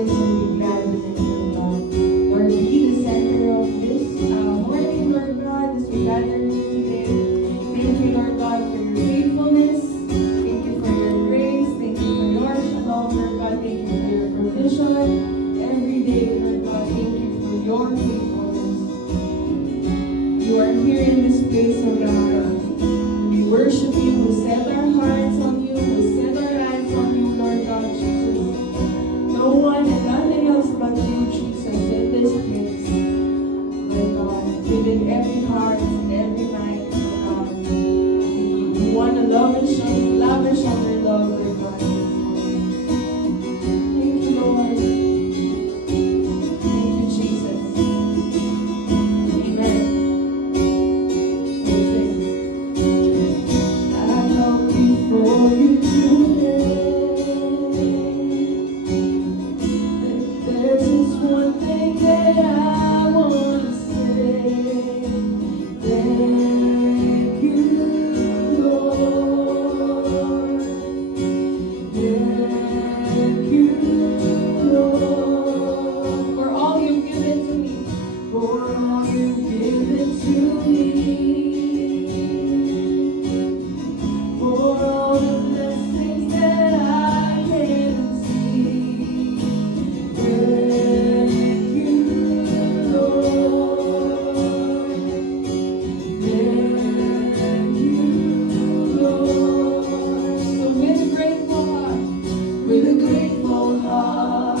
rejoice and be glad in it, Lord God. Lord, be the center of this morning, Lord God, as we gather today. Thank you, Lord God, for your faithfulness. Thank you for your grace. Thank you for your shalom, Lord God. Thank you for your provision every day, Lord God. Thank you for your faithfulness. You are here in this place, Lord God. We worship you. We set our hearts on you. We set our eyes on you, Lord God Jesus. No one and nothing else but you, Jesus, in this place, Lord God. Within every heart and every mind, Lord God. We want to lavish on your love, Lord God. Thank you, Lord. Thank you, Jesus. Amen. I come before you today. There's just one thing that I want to say. Thank you, Lord. Thank you, Lord, for all you've given to me. For all you've given to me. For all the blessings that I can see. Thank you, Lord. Thank you, Lord. So with a grateful heart, with a grateful heart,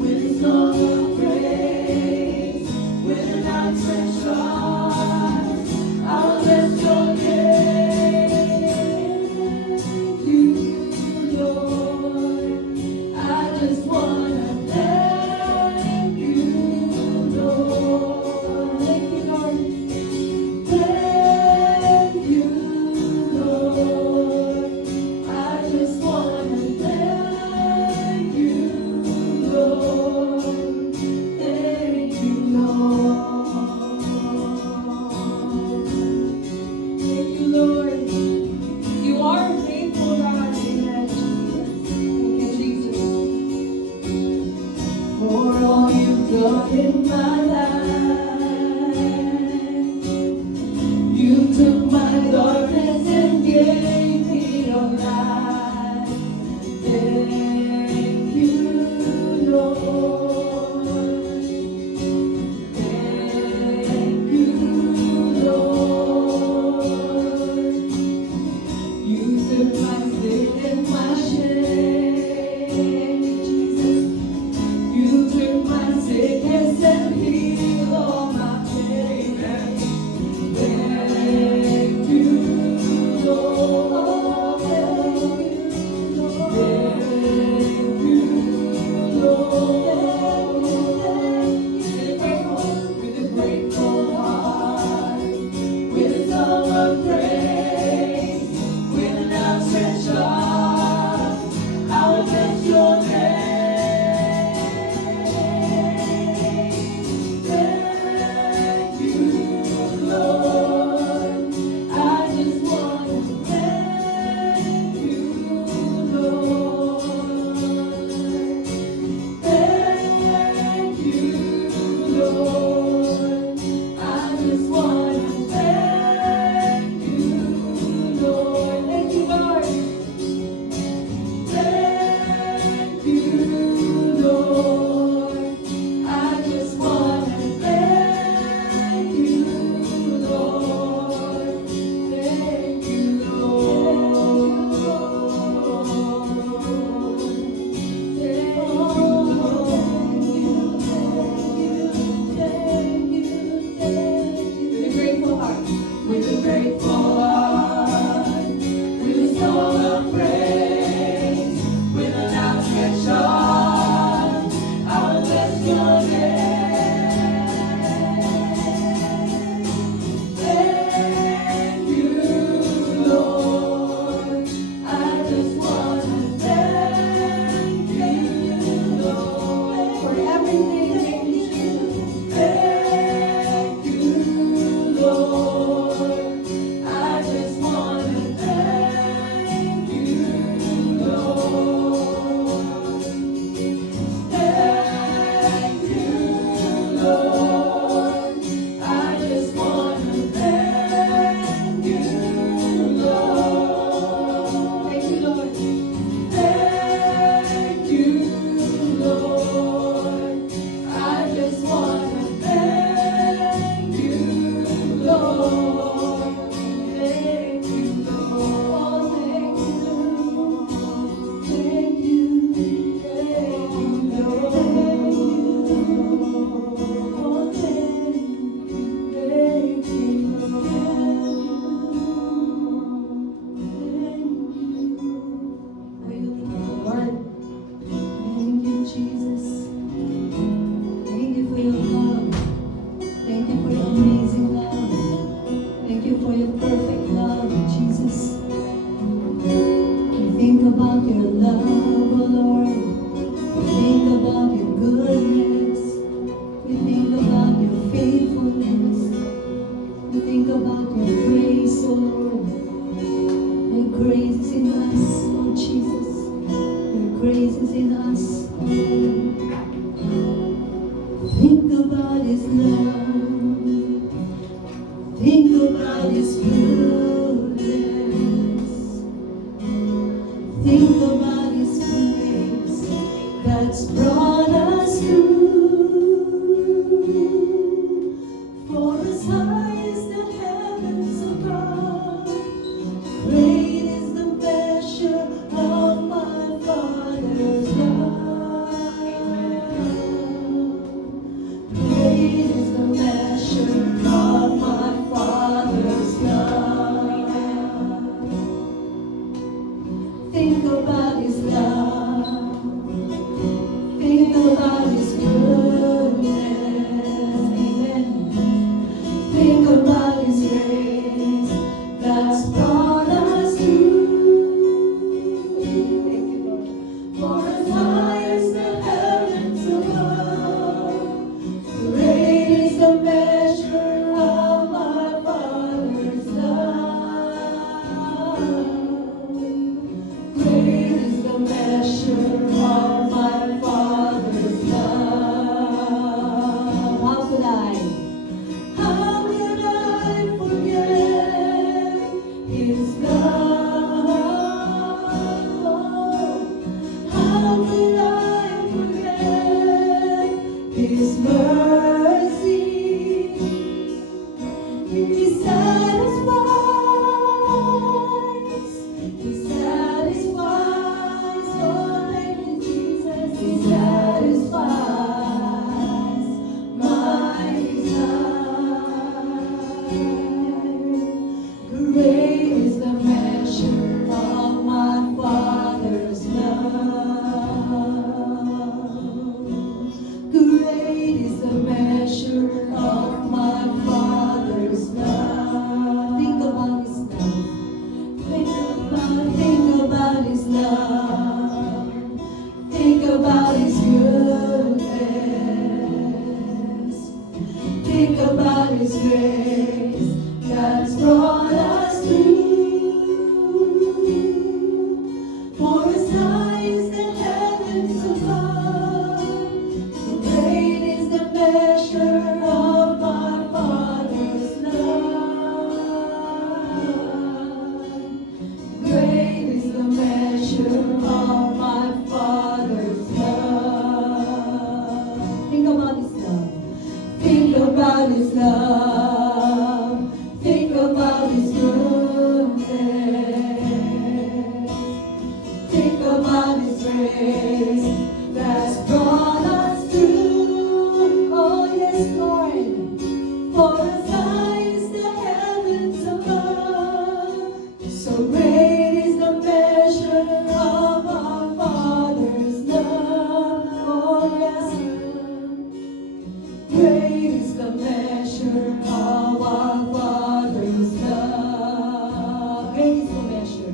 with a song of praise, with an outstretched arm, I'll bless your name. Thank you, Lord. I just wanna thank you, Lord. Thank you, Lord. Thank you, Lord. I just wanna thank you, Lord. Thank you, Lord. Thank you, Lord. You are a faithful God. Amen, Jesus. Thank you, Jesus. For all you've done in my life. You took my darkness and gave me your light. Thank you, Lord. Thank you, Lord. You took my sin and my shame, Jesus. You took my sickness and healed all my pain. Thank you, Lord. Thank you, Lord. With a grateful heart, with a song of praise, with an outstretched arm, I will bless your name. Thank you, Lord. I just want to thank think about your love, oh Lord. We think about your goodness. We think about your faithfulness. We think about your grace, oh Lord. Your grace is in us, oh Jesus. Your grace is in us, oh Lord. Think about His love. Think about His goodness. Think about His grace that's brought us through. For as high as the heavens above, great is the measure of my Father's love. Great is the measure of my Father's love. Think about His love. Think about His goodness. Amen. Think about His grace that's brought us through. Thank you, Lord. For as high as the heavens above, great is the measure of my Father's love. Great is the measure of my Father's love. How could I forget His love? How could I forget His mercy? He satisfies. He satisfies. Oh, thank you, Jesus. He satisfies my desire. Great is the measure of my Father's love. Great is the measure of my Father's love. Think about His love. Think about His love. Think about His goodness. Think about His grace that's brought us through. For as high as the heavens above, great is the measure of my Father's love. Great is the measure of my Father's love. Think about His love. Think about His love. Think about His goodness. Think about His grace that's brought us through. Oh yes, Lord. For as high as the heavens above, so great is the measure of our Father's love. Oh yes, great is the measure of our Father's love. Great is the measure.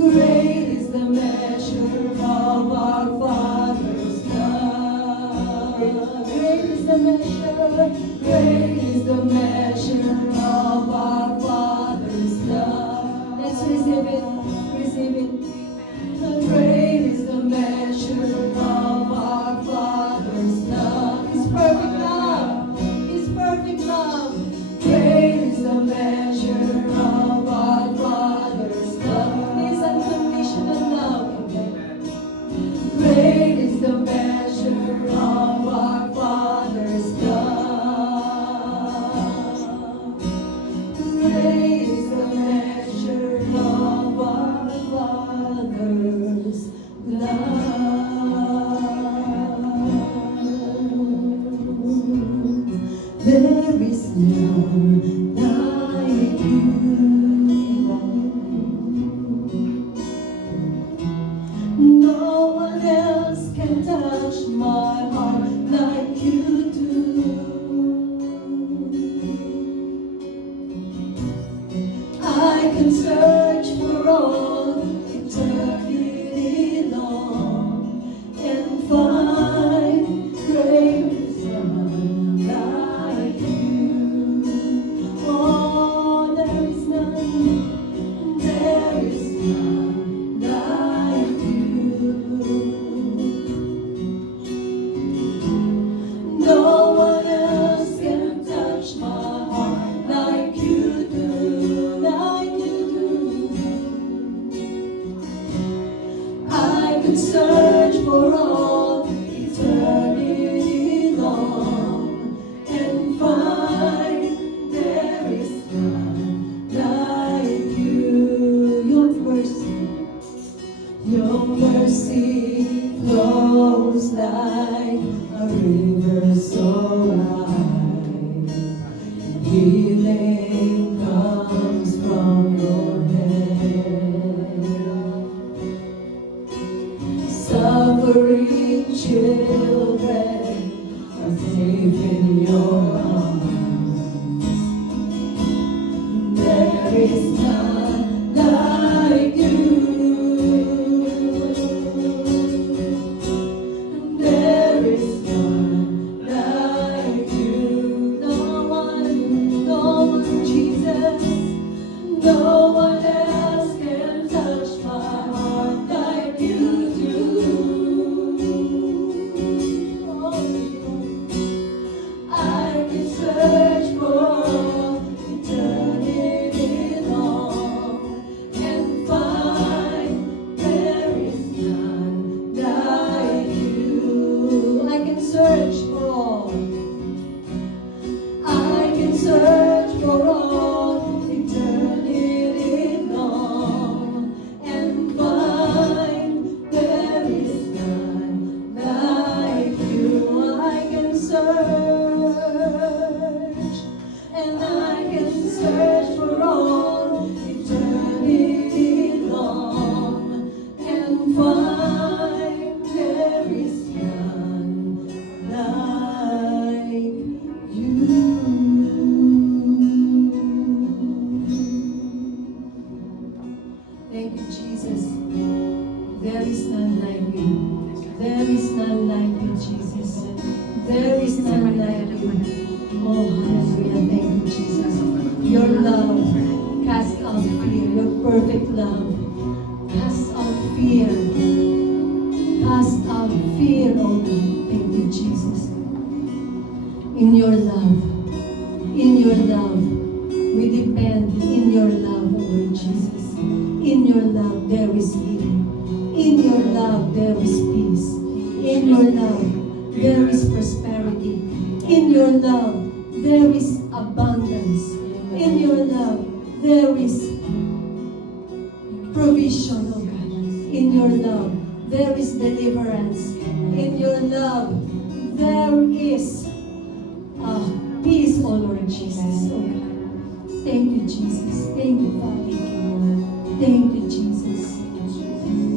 Great is the measure of our Father's love. Great is the measure. Great is the measure of our Father's love. Let's receive it. Receive it. Great is the measure of our Father's love. His perfect love. His perfect love. Great is the measure of our Father's love. His unconditional love. Great is the measure of our Father's love. Great is the measure of our Father's none like you. No one else can touch my heart like you do, like you do. I could search for all eternity long and find there is none like you. Your mercy flows like a river so wide. Healing comes from your hand. Suffering children are safe in your arms. There is none like you. There is none like you. No one, Jesus. No one else can touch my heart like you do. I can search for eternity long and find there is none like you. I can search for all. I can search for all eternity long and find there is none like you. I can search and I can search for all eternity long and find there is none like you. Thank you, Jesus. There is none like you. There is none like you, Jesus. There is none like you. Oh, hallelujah. Thank you, Jesus. Your love casts out fear. Your perfect love casts out fear. Cast out fear, oh God. Thank you, Jesus. In your love, we depend in your love, oh Lord Jesus. In your love, there is healing. In your love, there is peace. In your love, there is prosperity. In your love, there is abundance. In your love, there is provision, oh God. In your love, there is deliverance. In your love, there is peace, oh Lord Jesus. Oh God. Thank you, Jesus. Thank you, Father. Thank you, Jesus.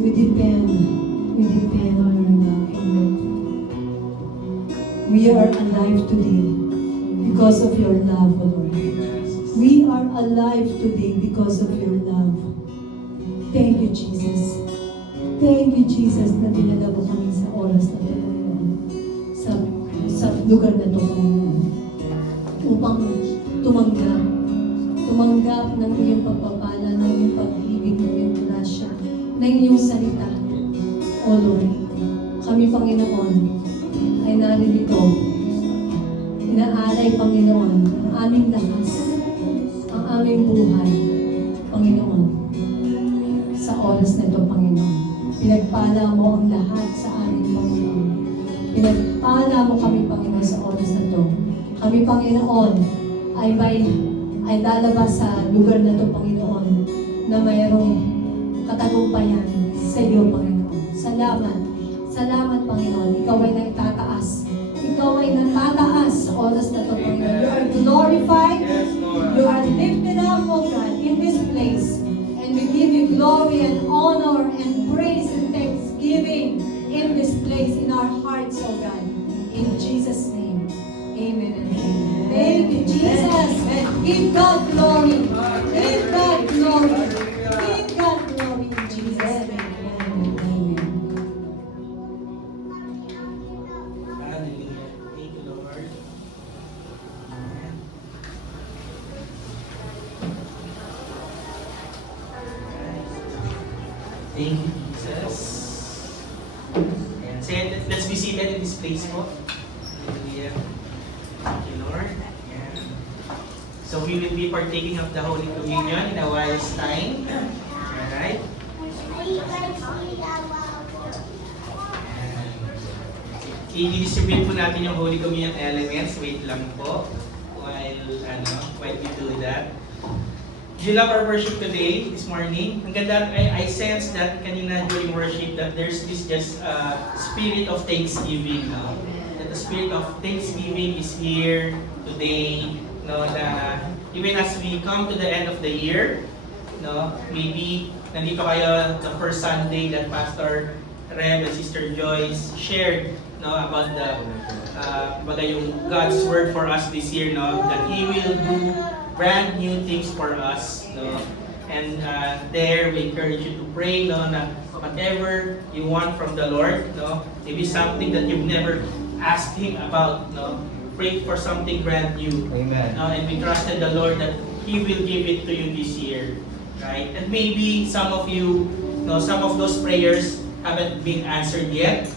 We depend on your love. Amen. We are alive today because of your love, O Lord. We are alive today because of your love. Thank you, Jesus. Thank you, Jesus, na dinala mo kami sa oras na ito, Panginoon. Sa lugar na ito, Panginoon. Upang tumanggap ng iyong pagpapala, ng iyong pag-ibig, ng iyong grasya, ng iyong salita. O Lord, kami, Panginoon, ay naririto. Inaalay, Panginoon, ang aming lakas, ang aming buhay, Panginoon, sa oras na ito, Panginoon. Pinagpala mo ang lahat sa amin, Panginoon. Pinagpala mo kami, Panginoon, sa oras na ito. Kami, Panginoon, ay lalabas sa lugar na ito, Panginoon, na mayroong katagumpayan sa iyo, Panginoon. Salamat. Salamat, Panginoon. Ikaw ay nagtataas. Ikaw ay natataas sa oras na ito, Panginoon. You are glorified. You are lifted up, O God, in this place. And we give you glory and honor and praise and thanksgiving in this place, in our hearts, O God. In Jesus' name. Amen and amen. Thank you, Jesus. And give God glory. Give God glory. Give God glory in Jesus' name. Amen. Amen. Hallelujah. Thank you, Lord. Amen. Guys. Thank you, Jesus. Ayan. Say, let's be seated in this place po. Hallelujah. Thank you, Lord. Ayan. So we will be partaking of the Holy Communion in a while's time. Alright? I-distribute po natin yung Holy Communion elements. Wait lang po while we do that. Do you love our worship today, this morning? Ang ganda, I sense that kanina during worship that there's this just spirit of thanksgiving. No? That the spirit of thanksgiving is here today. No? Na even as we come to the end of the year, no? Maybe nandito kayo the first Sunday that Pastor Rem and Sister Joyce shared, no, about the yung God's word for us this year, no, that He will do brand new things for us, no, and there we encourage you to pray, no, na whatever you want from the Lord, no, maybe something that you've never asked Him about, no, pray for something brand new, Amen. no, and we trusted the Lord that He will give it to you this year, right? And maybe some of you, no, some of those prayers haven't been answered yet.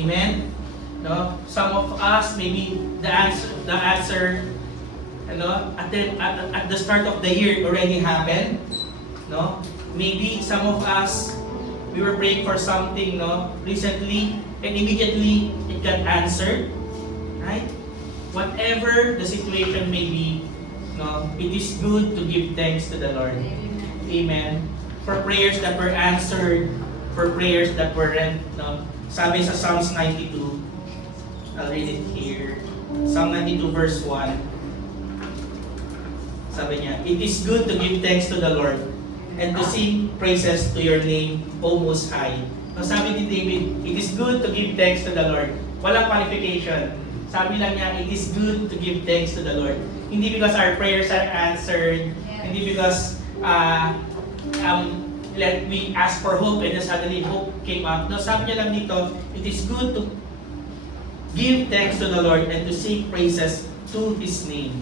Amen. No, some of us maybe the answer, at the start of the year already happened. No, maybe some of us we were praying for something, no, recently and immediately it got answered. Right? Whatever the situation may be, no, it is good to give thanks to the Lord. Amen. For prayers that were answered, for prayers that weren't, no. Sabi sa Psalms 92, I'll read it here. Psalm 92 verse 1. Sabi niya, it is good to give thanks to the Lord and to sing praises to your name, O Most High. So sabi ni David, it is good to give thanks to the Lord. Walang qualification. Sabi lang niya, it is good to give thanks to the Lord. Hindi because our prayers are answered, hindi because we ask for hope and then suddenly hope came up. No, sabi niya lang dito, it is good to give thanks to the Lord and to sing praises to His name.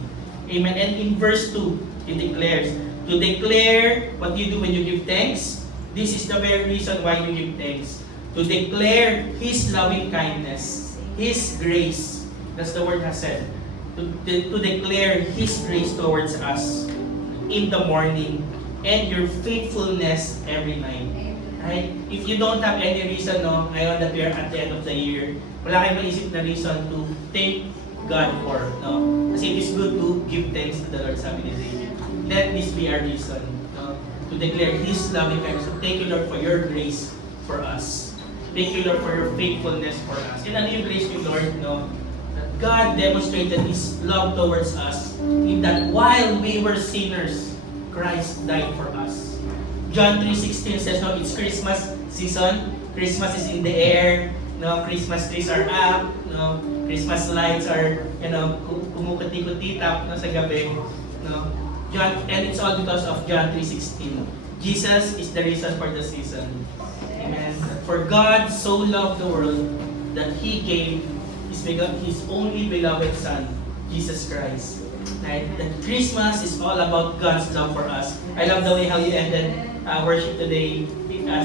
Amen. And in verse 2, it declares, to declare what you do when you give thanks, this is the very reason why you give thanks. To declare His loving kindness, His grace, that's the word has said, to declare His grace towards us in the morning, and your faithfulness every night. Right? If you don't have any reason, no, ngayon that we are at the end of the year, wala kayong maisip na reason to thank God for, no? Kasi it is good to give thanks to the Lord, sabi ni David. Let this be our reason, no? To declare His loving kindness. So thank you, Lord, for your grace for us. Thank you, Lord, for your faithfulness for us. And ano yung grace ni Lord, no? That God demonstrated His love towards us in that while we were sinners, Christ died for us. John 3:16 says, no, it's Christmas season. Christmas is in the air. No, Christmas trees are up. No, Christmas lights are, kumukuti-kutitap, no, sa gabi. No, and it's all because of John 3:16. Jesus is the reason for the season. Amen. For God so loved the world that He gave His only beloved Son, Jesus Christ. Right? That Christmas is all about God's love for us. I love the way how you ended worship today,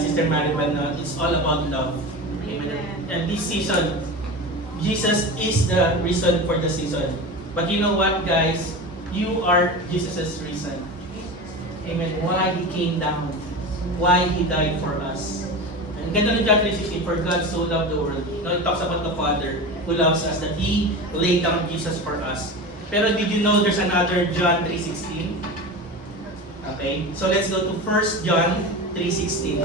Sister Maribel. It's all about love. Amen. And this season, Jesus is the reason for the season. But you know what, guys? You are Jesus' reason. Amen. Why He came down. Why He died for us. And ganda ng John 3:16, for God so loved the world. It talks about the Father who loves us, that He laid down Jesus for us. Pero did you know there's another John 3:16? Okay, so let's go to 1 John 3:16.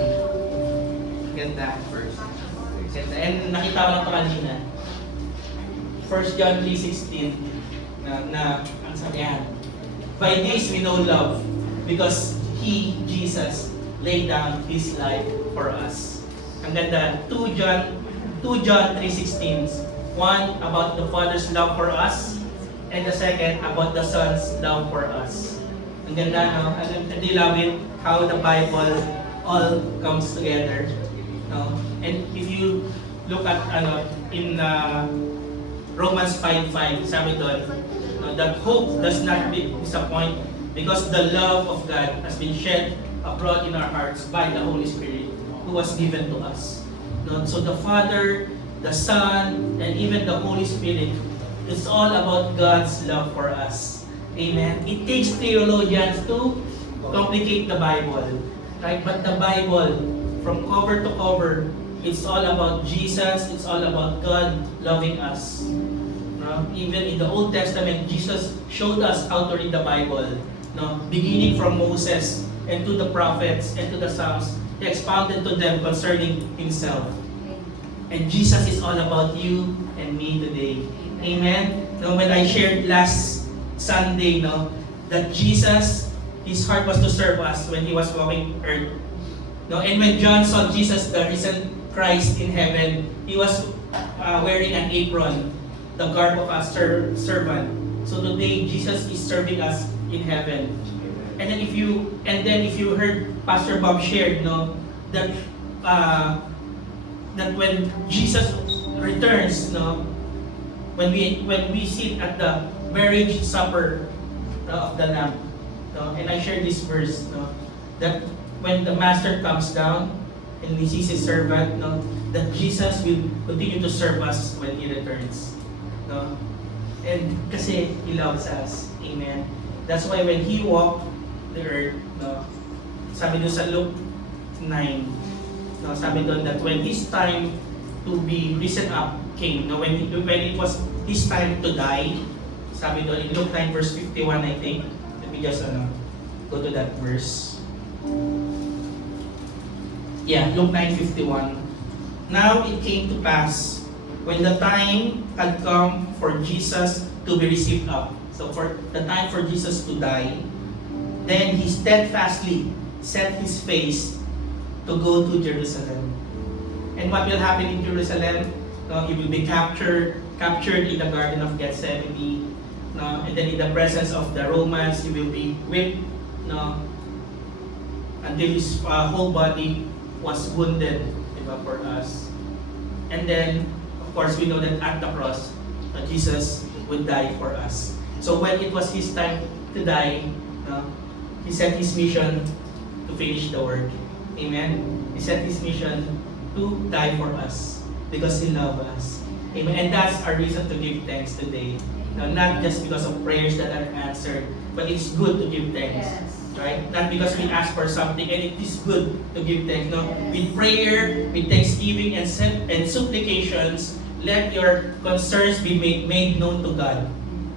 Ganda. Ganda. And nakita ko lang ito kanina. 1 John 3:16 na ang sabi yan. By this we know love, because He, Jesus, laid down His life for us. Ang ganda. 2 John 3:16. One about the Father's love for us, and the second about the Son's love for us. Ang ganda, no? And I love it how the Bible all comes together. No? And if you look at in Romans 5:5, sabi doon, no, that hope does not disappoint because the love of God has been shed abroad in our hearts by the Holy Spirit who was given to us. No? So the Father, the Son, and even the Holy Spirit, it's all about God's love for us. Amen. It takes theologians to complicate the Bible. Right? But the Bible, from cover to cover, it's all about Jesus, it's all about God loving us. No? Even in the Old Testament, Jesus showed us how to read the Bible. No? Beginning from Moses and to the prophets and to the Psalms, He expounded to them concerning Himself. And Jesus is all about you and me today. Amen. Now, when I shared last Sunday, that Jesus, His heart was to serve us when He was walking earth. No, and when John saw Jesus, the risen Christ in heaven, He was wearing an apron, the garb of a servant. So today, Jesus is serving us in heaven. And then if you heard Pastor Bob shared, that that when Jesus returns, when we sit at the marriage supper of the Lamb, and I shared this verse, that when the Master comes down and He sees His servant, that Jesus will continue to serve us when He returns. And kasi He loves us. Amen. That's why when He walked the earth, sabi doon sa Luke 9, sabi doon that when His time to be risen up came, when it was His time to die, sabi doon in Luke 9 verse 51, I think. Let me just go to that verse. Yeah, Luke 9:51. Now it came to pass when the time had come for Jesus to be received up. So for the time for Jesus to die, then He steadfastly set His face to go to Jerusalem. And what will happen in Jerusalem? He will be captured in the Garden of Gethsemane. And then in the presence of the Romans, He will be whipped until His whole body was wounded, for us. And then, of course, we know that at the cross, Jesus would die for us. So when it was His time to die, He set His mission to finish the work. Amen? He set His mission to die for us because He loved us. Amen? And that's our reason to give thanks today. Not just because of prayers that are answered, but it's good to give thanks. Yes. Right? Not because we ask for something, and it is good to give thanks. With prayer, with thanksgiving and supplications, let your concerns be made known to God.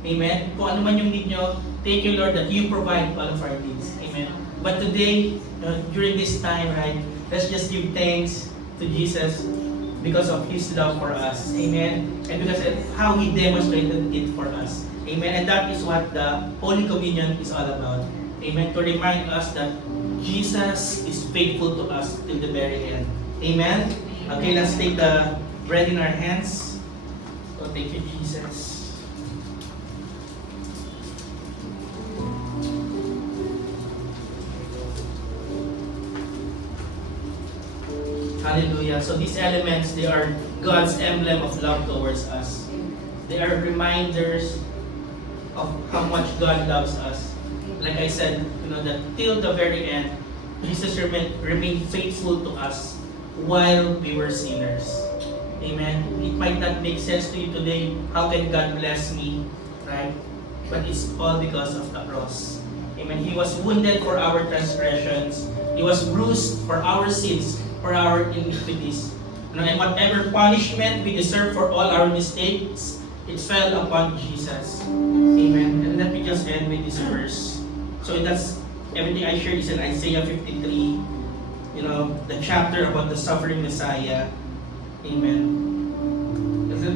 Amen? Kung ano man yung need nyo, thank you, Lord, that you provide all of our needs. Amen? But today, during this time, right, let's just give thanks to Jesus because of His love for us. Amen? And because of how He demonstrated it for us. Amen? And that is what the Holy Communion is all about. Amen? To remind us that Jesus is faithful to us till the very end. Amen? Okay, let's take the bread in our hands. So thank you, Jesus. Hallelujah. So these elements, they are God's emblem of love towards us. They are reminders of how much God loves us. Like I said, that till the very end, Jesus remained faithful to us while we were sinners. Amen. It might not make sense to you today. How can God bless me? Right? But it's all because of the cross. Amen. He was wounded for our transgressions. He was bruised for our sins, for our iniquities. And whatever punishment we deserve for all our mistakes, it fell upon Jesus. Amen. And let me just end with this verse. So that's everything I shared is in Isaiah 53, the chapter about the suffering Messiah. Amen.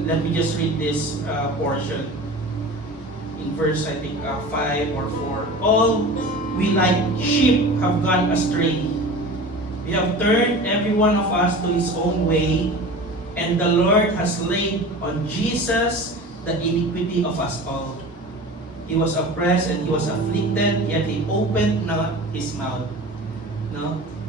Let me just read this portion. In verse, I think, 5 or 4. All we like sheep have gone astray. We have turned every one of us to his own way, and the Lord has laid on Jesus the iniquity of us all. He was oppressed and He was afflicted, yet He opened not His mouth.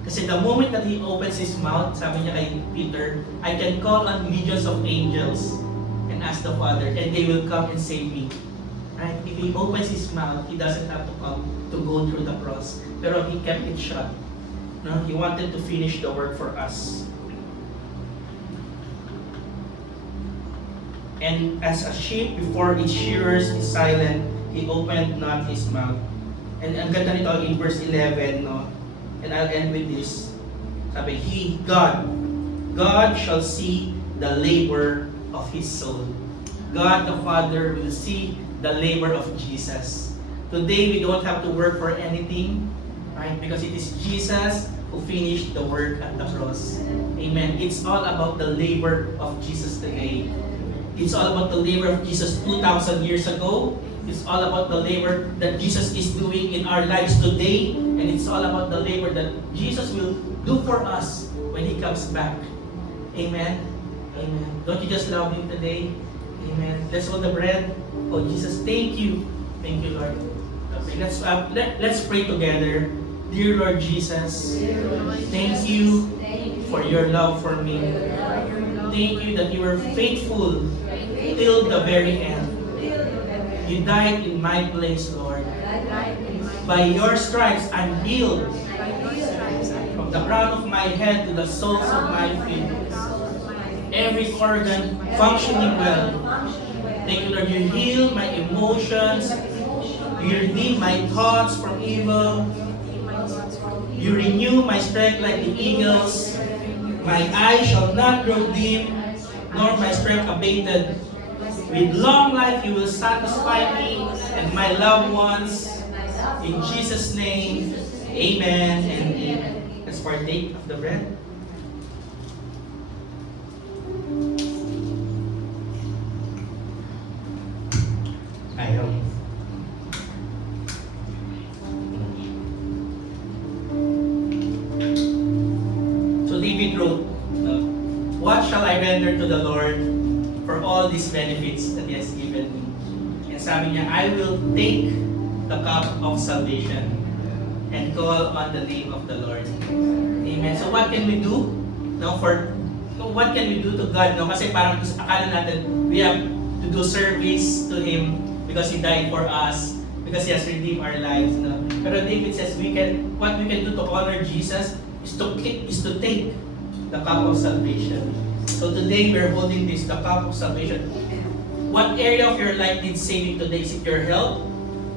Kasi the moment that He opens His mouth, sabi niya kay Peter, I can call on legions of angels and ask the Father, and they will come and save me. Right? If He opens His mouth, He doesn't have to come to go through the cross. Pero He kept it shut. No? He wanted to finish the work for us. And as a sheep before its shearers is silent, he opened not his mouth. And ang ganda nito in verse 11, no? And I'll end with this. Sabi, God shall see the labor of His soul. God the Father will see the labor of Jesus. Today, we don't have to work for anything, right? Because it is Jesus who finished the work at the cross. Amen. It's all about the labor of Jesus today. It's all about the labor of Jesus 2,000 years ago. It's all about the labor that Jesus is doing in our lives today. And it's all about the labor that Jesus will do for us when He comes back. Amen. Amen. Don't you just love Him today? Amen. Let's hold the bread. Oh, Jesus, thank you. Thank you, Lord. Okay, let's pray together. Dear Lord Jesus, thank you for your love for me. Thank you that you were faithful till the very end. You died in my place, Lord. By your stripes, I'm healed. From the crown of my head to the soles of my feet. Every organ functioning well. Thank you, Lord. You heal my emotions. You redeem my thoughts from evil. You renew my strength like the eagles. My eyes shall not grow dim, nor my strength abated. With long life you will satisfy me and my loved ones. In Jesus' name, amen and amen. Let's partake of the bread. Ayaw. So David wrote, "What shall I render to the Lord for all these benefits that He has given me?" And sabi niya, I will take the cup of salvation and call on the name of the Lord. Amen. So what can we do? What can we do to God? No? Kasi parang akala natin, we have to do service to Him because He died for us, because He has redeemed our lives. No? Pero David says, what we can do to honor Jesus is to take the cup of salvation. So today we're holding this, the cup of salvation. What area of your life needs saving today? Is it your health?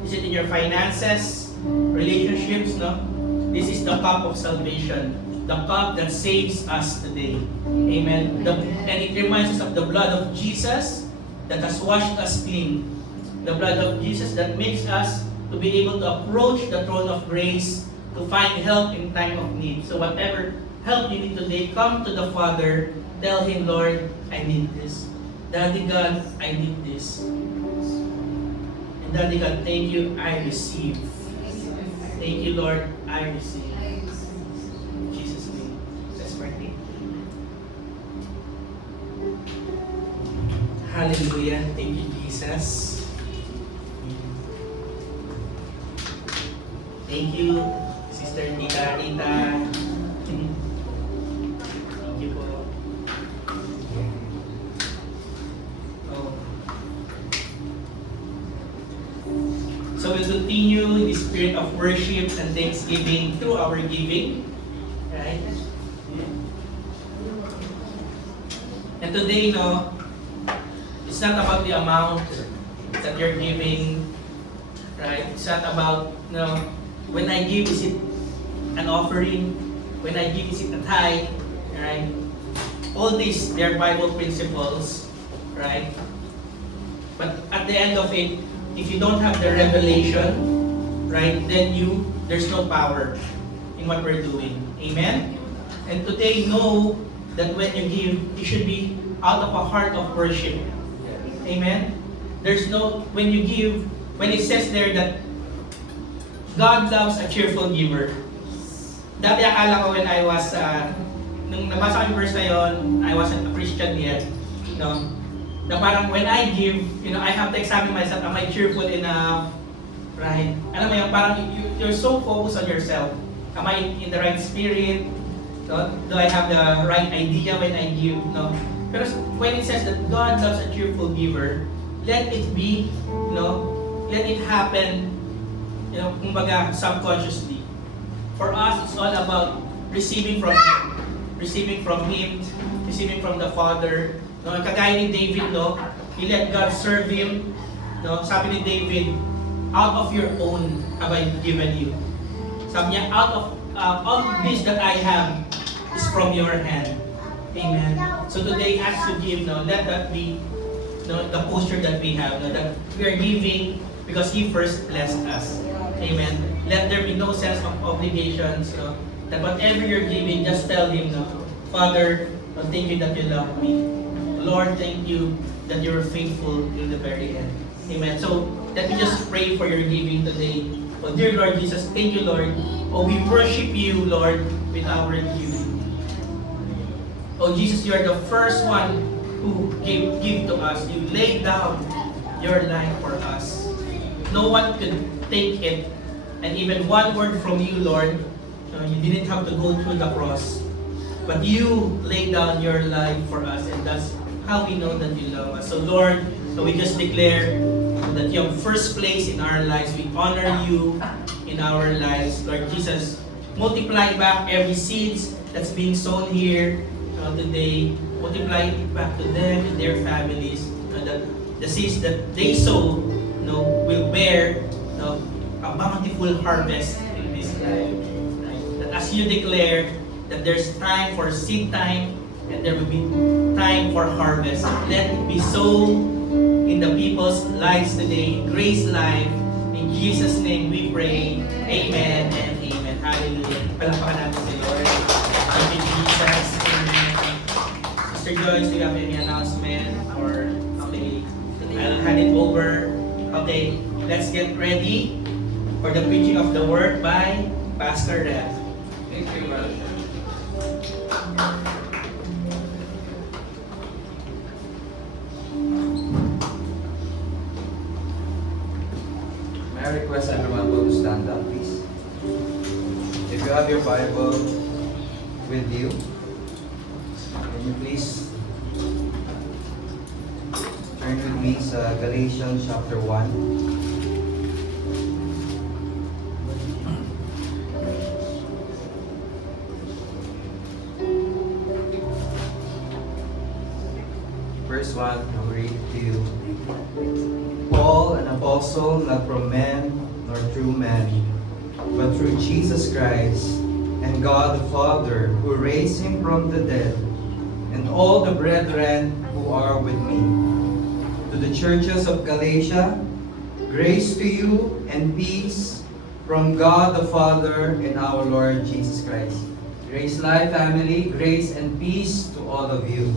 Is it in your finances? Relationships? No? This is the cup of salvation. The cup that saves us today. Amen. And it reminds us of the blood of Jesus that has washed us clean. The blood of Jesus that makes us to be able to approach the throne of grace to find help in time of need. So whatever help you need today, come to the Father. Tell Him, Lord, I need this. Daddy God, I need this. And Daddy God, thank you, I receive. Thank you, Lord, I receive. In Jesus' name. Let's pray. Hallelujah. Thank you, Jesus. Thank you, Sister Rita. Thank you po. So we'll continue in the spirit of worship and thanksgiving through our giving. Right? And today, it's not about the amount that you're giving. Right? It's not about, when I give, is it an offering? When I give, is it a tithe? Right? All these, they're Bible principles. Right? But at the end of it, if you don't have the revelation, right, then there's no power in what we're doing. Amen? And today, know that when you give, it should be out of a heart of worship. Amen? When you give, when it says there that God loves a cheerful giver. Dati akala ko when I was, nung nabasa ko yung verse na yun, I wasn't a Christian yet. Na parang when I give, I have to examine myself, am I cheerful enough? Right? Alam mo yun, parang you're so focused on yourself. Am I in the right spirit? Do I have the right idea when I give? No. Pero when it says that God loves a cheerful giver, let it be, let it happen, kumbaga subconsciously. For us, it's all about receiving from Him. Receiving from Him, receiving from the Father. No, kagaya ni David, no? He let God serve him. No? Sabi ni David, out of your own have I given you. Sabi niya, out of all this that I have is from your hand. Amen. So today, as you give, no, let that be the posture that we have, no, that we are giving because He first blessed us. Amen. Let there be no sense of obligations. No, that whatever you're giving, just tell Him, no, Father, thank you that you love me. Lord, thank you that you're faithful till the very end. Amen. So, let me just pray for your giving today. Oh, dear Lord Jesus, thank you, Lord. Oh, we worship you, Lord, with our giving. Oh, Jesus, you are the first one who give to us. You laid down your life for us. No one could take it. And even one word from you, Lord, you didn't have to go through the cross. But you laid down your life for us, and that's how we know that you love us. So Lord, so we just declare that you have first place in our lives. We honor you in our lives. Lord Jesus, multiply back every seeds that's being sown here today. Multiply it back to them and their families. That the seeds that they sow will bear a bountiful harvest in this life. Right? That as you declare that there's time for seed time, and there will be time for harvest. Let it be so in the people's lives today, in Grace Life. In Jesus' name we pray. Amen and amen. Hallelujah. Palakpakan natin si Lord. Thank you, Jesus. Amen. Sister Joyce, do you have any announcement? Or, okay, I'll hand it over. Okay, let's get ready for the preaching of the word by Pastor Rev. Thank you, brother. May I request everyone to stand up, please? If you have your Bible with you, can you please turn with me sa Galatians chapter 1. Verse 1, I'll read to you. Paul, an apostle, not from men nor through men, but through Jesus Christ and God the Father, who raised him from the dead, and all the brethren who are with me. To the churches of Galatia, grace to you and peace from God the Father and our Lord Jesus Christ. Grace Life family, grace and peace to all of you.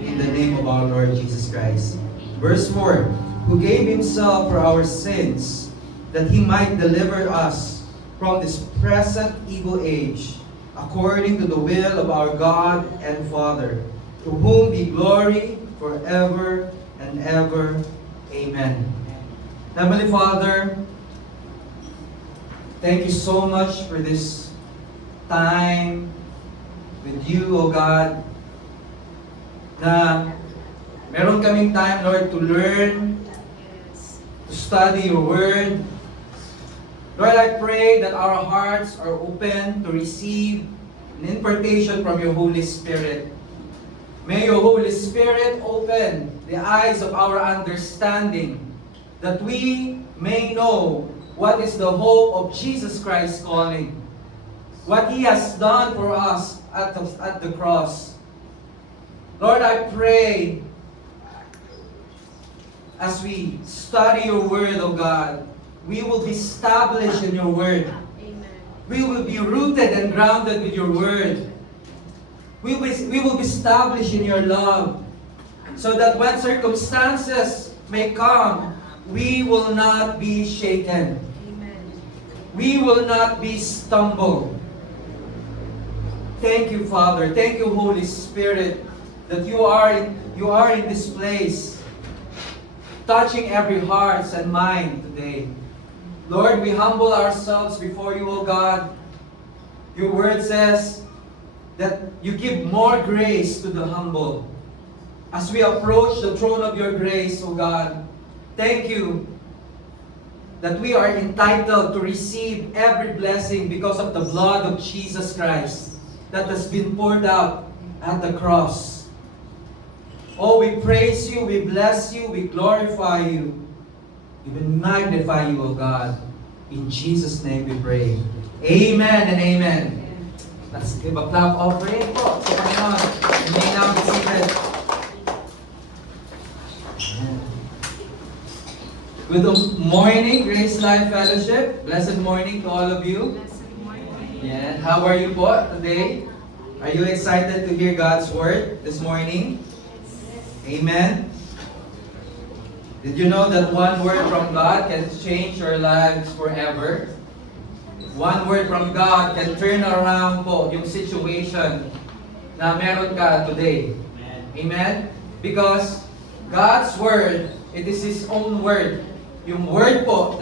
In the name of our Lord Jesus Christ. Verse 4, who gave himself for our sins, that he might deliver us from this present evil age, according to the will of our God and Father, to whom be glory forever and ever. Amen. Heavenly Father, thank you so much for this time with you, O God, na meron kaming time, Lord, to learn, to study your word. Lord, I pray that our hearts are open to receive an impartation from your Holy Spirit. May your Holy Spirit open the eyes of our understanding, that we may know what is the hope of Jesus Christ's calling, what He has done for us at the cross. Lord, I pray as we study your word, O God, we will be established in your word. Amen. We will be rooted and grounded with your word. We will be established in your love, so that when circumstances may come, we will not be shaken. Amen. We will not be stumbled. Thank you, Father. Thank you, Holy Spirit, that you are in this place, touching every heart and mind today. Lord, we humble ourselves before you, O God. Your word says that you give more grace to the humble. As we approach the throne of your grace, O God, thank you that we are entitled to receive every blessing because of the blood of Jesus Christ. that has been poured out at the cross. Oh, we praise you, we bless you, we glorify you, even magnify you, O God. In Jesus' name we pray. Amen and amen. Let's give a clap offering po sa Panginoon. You may now be seated. Good morning, Grace Life Fellowship. Blessed morning to all of you. Yeah. How are you po today? Are you excited to hear God's word this morning? Amen. Did you know that one word from God can change your lives forever? One word from God can turn around po yung situation na meron ka today. Amen? Because God's word, it is His own word. Yung word po,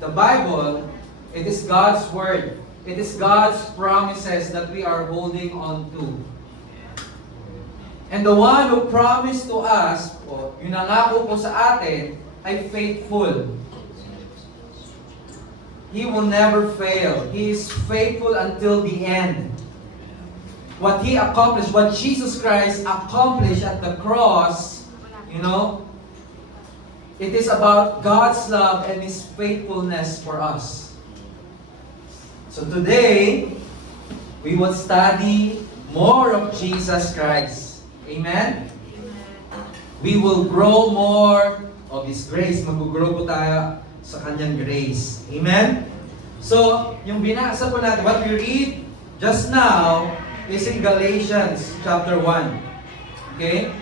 the Bible, it is God's word. It is God's promises that we are holding on to. And the one who promised to us, o yung nangako po sa atin, ay faithful. He will never fail. He is faithful until the end. What He accomplished, what Jesus Christ accomplished at the cross, you know, it is about God's love and His faithfulness for us. So today, we will study more of Jesus Christ. Amen? We will grow more of His grace. Mag-grow po tayo sa Kanyang grace. Amen? So, yung binasa po natin, what we read just now is in Galatians chapter 1. Okay?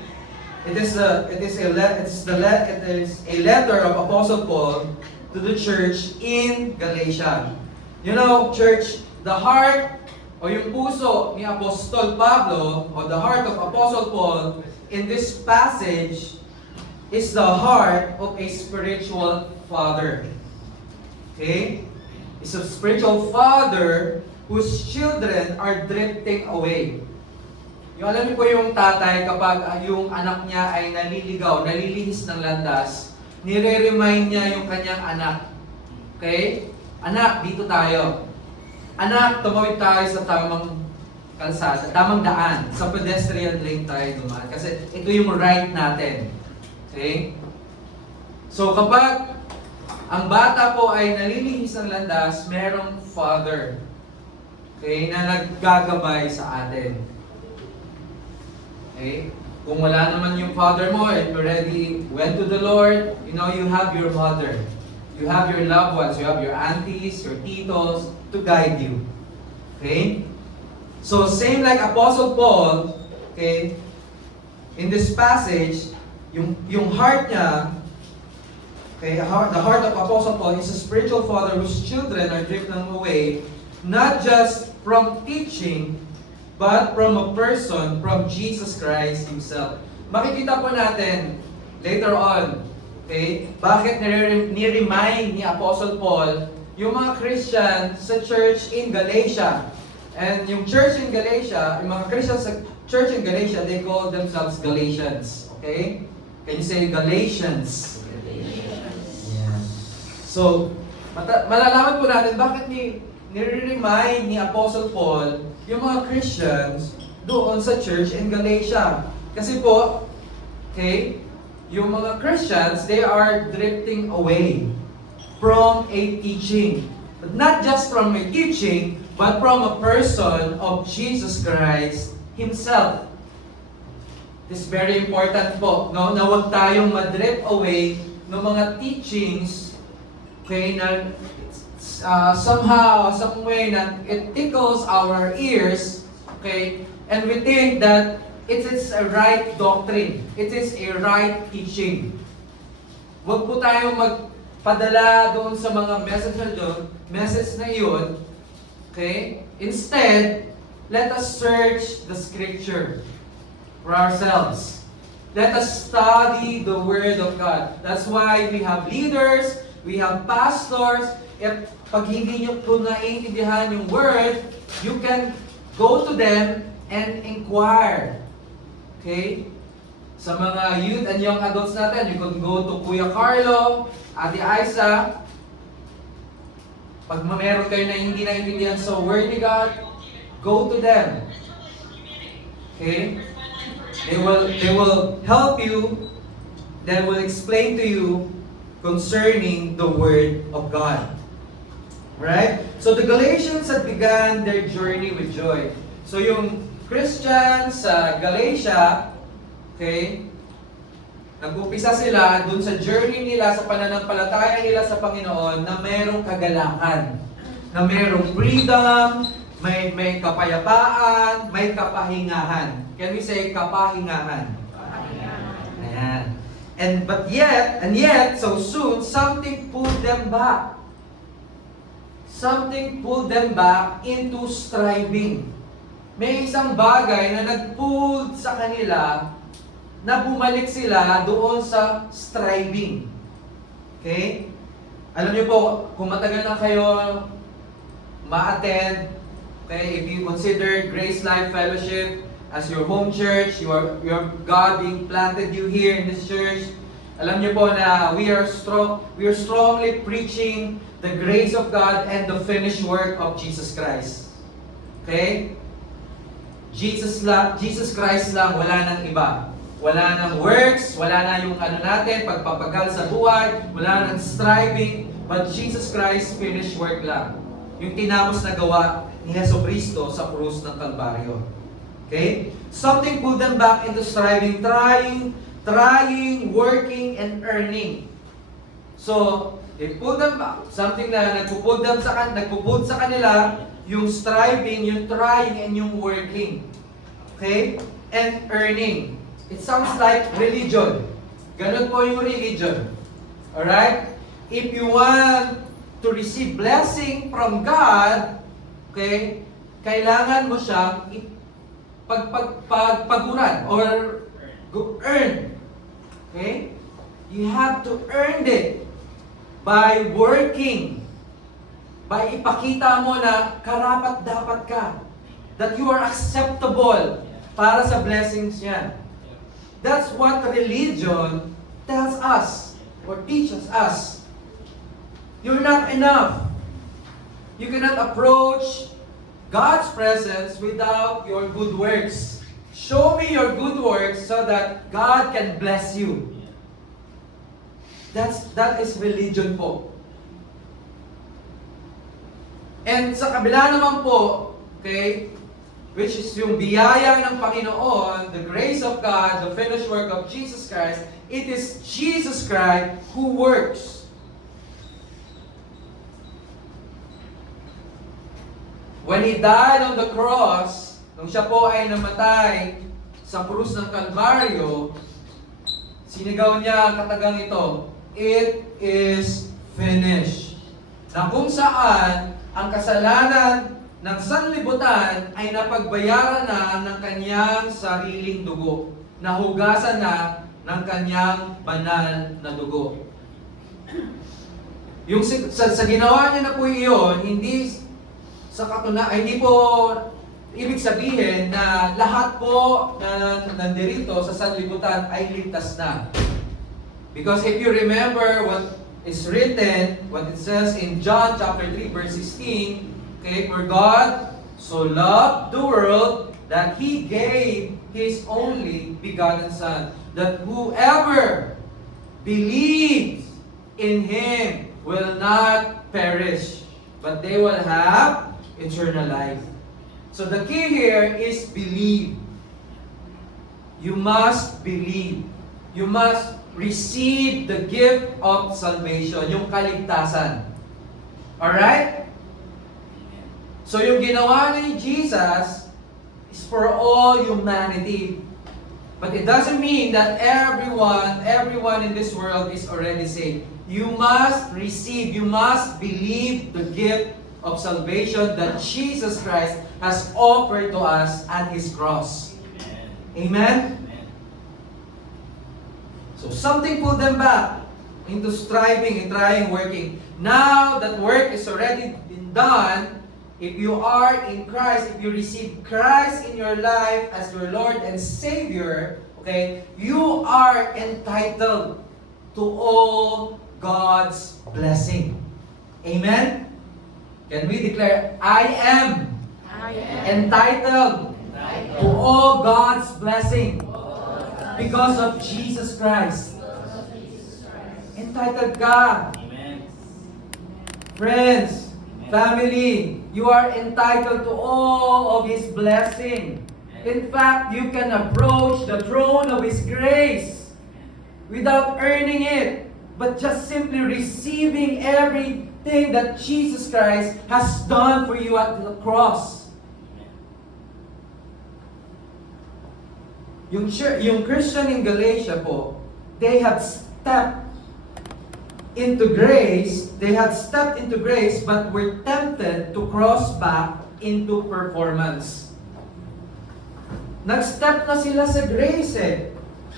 It is a letter of Apostle Paul to the church in Galatia. You know, church, the heart o yung puso ni Apostol Pablo o the heart of Apostle Paul in this passage is the heart of a spiritual father. Okay? It's a spiritual father whose children are drifting away. Yung alam niyo po yung tatay kapag yung anak niya ay naliligaw, nalilihis ng landas, nire-remind niya yung kanyang anak. Okay? Anak, dito tayo. Anak, tumawid tayo sa tamang kalsada, tamang daan. Sa pedestrian lane tayo dumaan. Kasi ito yung right natin. Okay? So kapag ang bata po ay nalilihis ng landas, merong father. Okay? Na naggagabay sa atin. Okay? Kung wala naman yung father mo, and you already went to the Lord, you know, you have your mother. You have your loved ones, you have your aunties, your titos to guide you. Okay? So same like Apostle Paul, okay, in this passage, yung heart niya, okay, the heart of Apostle Paul is a spiritual father whose children are drifting away, not just from teaching, but from a person, from Jesus Christ Himself. Makikita po natin later on, okay, bakit ni-remind ni Apostle Paul yung mga Christian sa church in Galatia. And yung church in Galatia, yung mga Christians sa church in Galatia, they call themselves Galatians. Okay? Can you say Galatians? Yeah. So, malalaman po natin bakit ni-remind ni Apostle Paul yung mga Christians doon sa church in Galatia. Kasi po, okay, yung mga Christians, they are drifting away from a teaching. But not just from a teaching, but from a person of Jesus Christ Himself. This is very important po, no? Na huwag tayong madrift away ng mga teachings, okay, na somehow, some way na it tickles our ears, okay, and we think that it is a right doctrine. It is a right teaching. Huwag po tayong magpadala doon sa mga message na iyon. Okay? Instead, let us search the Scripture for ourselves. Let us study the Word of God. That's why we have leaders, we have pastors. If pag hindi nyo po naiintindihan yung Word, you can go to them and inquire. Okay? Sa mga youth and young adults natin, you can go to Kuya Carlo, Ate Aiza. Pag meron kayo na hindi naintindihan sa Word ni God, go to them. Okay? They will help you, they will explain to you concerning the Word of God. Right? So the Galatians had begun their journey with joy. So yung Christians sa Galatia, okay, nag-upisa sila dun sa journey nila, sa pananampalataya nila sa Panginoon na mayroong kagalakan, na mayroong freedom, may kapayapaan, may kapahingahan. Can we say kapahingahan? Ayan. And yet, so soon, something pulled them back. Something pulled them back into striving. May isang bagay na nag-pull sa kanila na bumalik sila doon sa striving. Okay? Alam niyo po, kung matagal na kayo ma-attend, okay, if you consider Grace Life Fellowship as your home church, your God being planted you here in this church, alam niyo po na we are strongly preaching the grace of God and the finished work of Jesus Christ. Okay? Jesus Christ lang, wala nang iba. Wala nang works, wala na yung natin, pagpapagal sa buhay, wala nang striving, but Jesus Christ finished work lang. Yung tinapos na gawa ni Jesucristo sa krus ng Kalbaryo. Okay? Something pulled them back into striving, trying, working, and earning. So, it pulled them back. Something na nagpo-pull sa kanila, yung striving, yung trying, and yung working. Okay? And earning. It sounds like religion. Ganun po yung religion. Alright? If you want to receive blessing from God, okay, kailangan mo siyang pagpaguran or earn. Okay? You have to earn it by working. By ipakita mo na karapat-dapat ka. That you are acceptable para sa blessings niya. That's what religion tells us or teaches us. You're not enough. You cannot approach God's presence without your good works. Show me your good works so that God can bless you. That is religion po. And sa kabila naman po, okay, which is yung biyaya ng Panginoon, the grace of God, the finished work of Jesus Christ, it is Jesus Christ who works. When He died on the cross, nung siya po ay namatay sa krus ng Kalbaryo, sinigaw niya ang katagang ito, "It is finished." Na kung saan ang kasalanan ng sanlibutan ay napagbayaran na ng kanyang sariling dugo. Nahugasan na ng kanyang banal na dugo. Yung sa ginawa niya na po iyon, hindi po ibig sabihin na lahat po na nandirito sa sanlibutan ay ligtas na. Because if you remember what is written, what it says in John chapter 3 verse 16, okay, for God so loved the world that He gave His only begotten Son, that whoever believes in Him will not perish, but they will have eternal life. So the key here is believe. You must believe. You must receive the gift of salvation, yung kaligtasan. Alright? So yung ginawa ni Jesus is for all humanity. But it doesn't mean that everyone in this world is already saved. You must receive, you must believe the gift of salvation that Jesus Christ has offered to us at His cross. Amen? So something pulled them back into striving and trying, working. Now that work is already been done, if you are in Christ, if you receive Christ in your life as your Lord and Savior, okay, you are entitled to all God's blessing. Amen? Can we declare, I am entitled to all God's blessing because of Jesus Christ. Entitled ka. Amen. Friends, family, you are entitled to all of His blessing. In fact, you can approach the throne of His grace without earning it, but just simply receiving everything that Jesus Christ has done for you at the cross. Yung Christian in Galatia po, they had stepped into grace, but were tempted to cross back into performance. Nag-step na sila sa grace eh.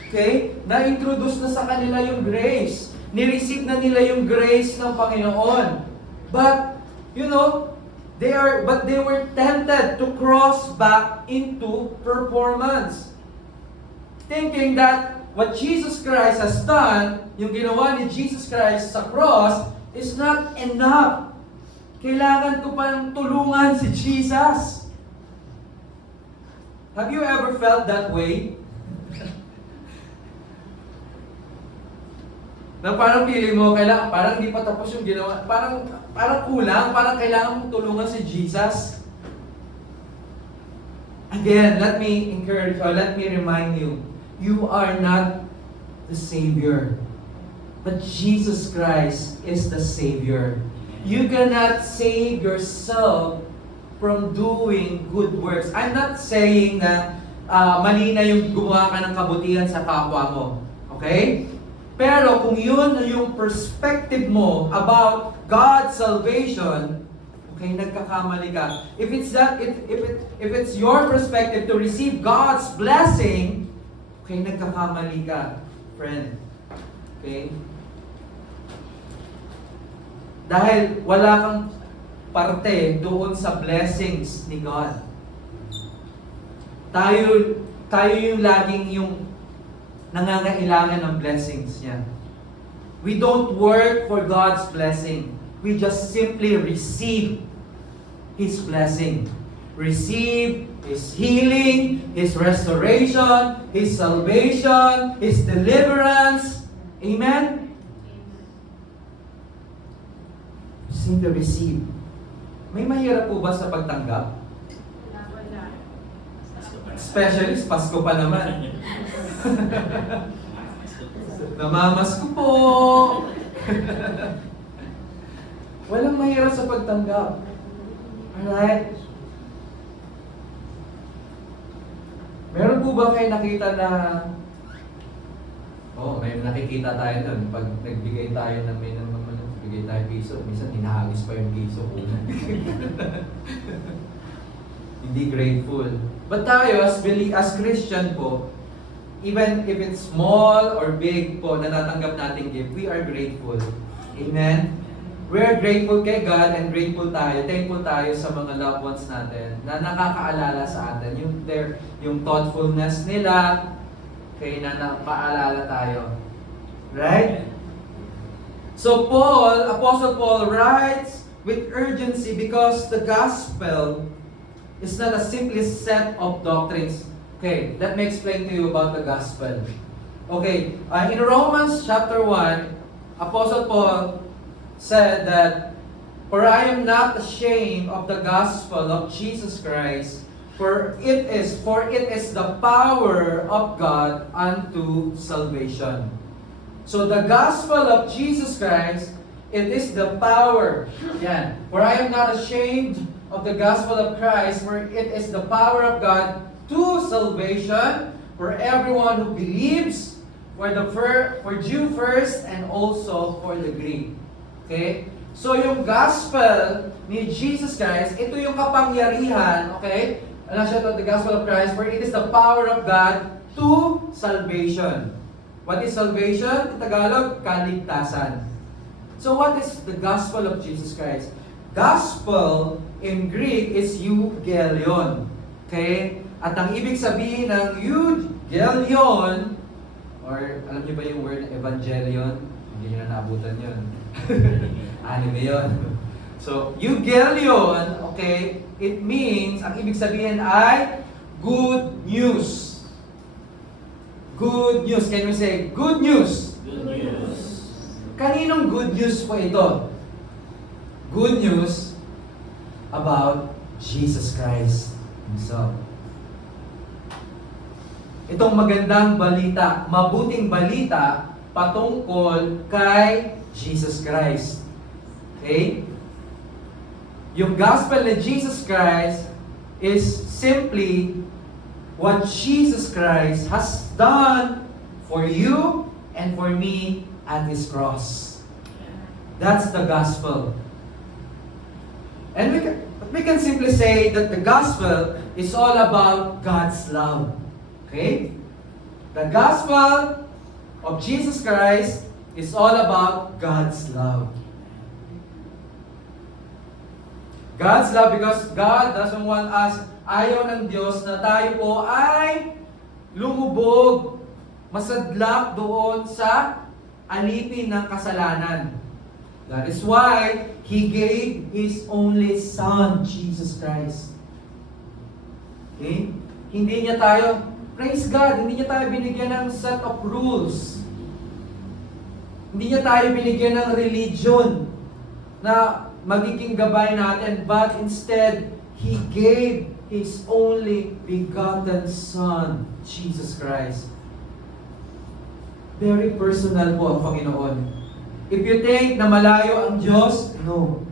Okay? Na-introduce na sa kanila yung grace. Ni-receive na nila yung grace ng Panginoon. But, they were tempted to cross back into performance. Thinking that what Jesus Christ has done, yung ginawa ni Jesus Christ sa cross, is not enough. Kailangan ko pang tulungan si Jesus. Have you ever felt that way? Na parang feeling mo, parang hindi pa tapos yung ginawa, parang kulang, parang kailangan mong tulungan si Jesus. Again, let me encourage, or let me remind you, you are not the Savior, but Jesus Christ is the Savior. You cannot save yourself from doing good works. I'm not saying na mali na yung gumawa ka ng kabutihan sa kapwa mo. Okay? Pero kung yun na yung perspective mo about God's salvation, okay, nagkakamali ka. If it's your perspective to receive God's blessing, okay, nagkakamali ka, friend. Okay? Dahil wala kang parte doon sa blessings ni God. Tayo yung laging yung nangangailangan ng blessings niya. We don't work for God's blessing. We just simply receive His blessing. Receive His healing, His restoration, His salvation, His deliverance. Amen? Simply receive. May mahirap po ba sa pagtanggap? Especially, Pasko pa naman. Namamas ko po. Walang mahirap sa pagtanggap. Alright? Meron po ba kayo nakita na may nakikita tayo nun. Pag nagbigay tayo ng bigay tayo piso, minsan hinahagis pa yung piso ko. Hindi grateful. But tayo, as Christian po, even if it's small or big po na natanggap natin gift, we are grateful. Amen? We are grateful kay God and thankful tayo sa mga loved ones natin na nakakaalala sa atin. Yung thoughtfulness nila, kaya na napaalala tayo. Right? So Apostle Paul writes with urgency because the gospel is not a simple set of doctrines. Okay, let me explain to you about the gospel. Okay, in Romans chapter 1, Apostle Paul said that, "For I am not ashamed of the gospel of Jesus Christ, for it is the power of God unto salvation." So the gospel of Jesus Christ, it is the power. Yan. For I am not ashamed of the gospel of Christ, for it is the power of God to salvation for everyone who believes, for Jew first and also for the Greek. Okay? So yung gospel ni Jesus Christ, ito yung kapangyarihan, okay? Ano siya ito? The gospel of Christ, for it is the power of God to salvation. What is salvation? In Tagalog, kaligtasan. So what is the gospel of Jesus Christ? Gospel in Greek is euangelion. Okay? At ang ibig sabihin ng euangelion, or alam niyo ba yung word evangelion? Hindi niyo na naabutan yun. Anime yun. So, euangelion, okay, it means, ang ibig sabihin ay good news. Good news. Can we say, good news? Good news. Kaninong good news po ito? Good news about Jesus Christ Himself. Itong magandang balita, mabuting balita patungkol kay Jesus Christ. Okay? Yung gospel ni Jesus Christ is simply what Jesus Christ has done for you and for me at His cross. That's the gospel. And we can simply say that the gospel is all about God's love. Okay? The gospel of Jesus Christ is all about God's love. God's love, because God doesn't want us, ayaw ng Diyos na tayo po ay lumubog, masadlak doon sa alipin ng kasalanan. That is why He gave His only Son, Jesus Christ. Okay? Hindi niya tayo, praise God, hindi niya tayo binigyan ng set of rules. Hindi niya tayo binigyan ng religion na magiging gabay natin, but instead, He gave His only begotten Son, Jesus Christ. Very personal po ang Panginoon. If you think na malayo ang Diyos, no.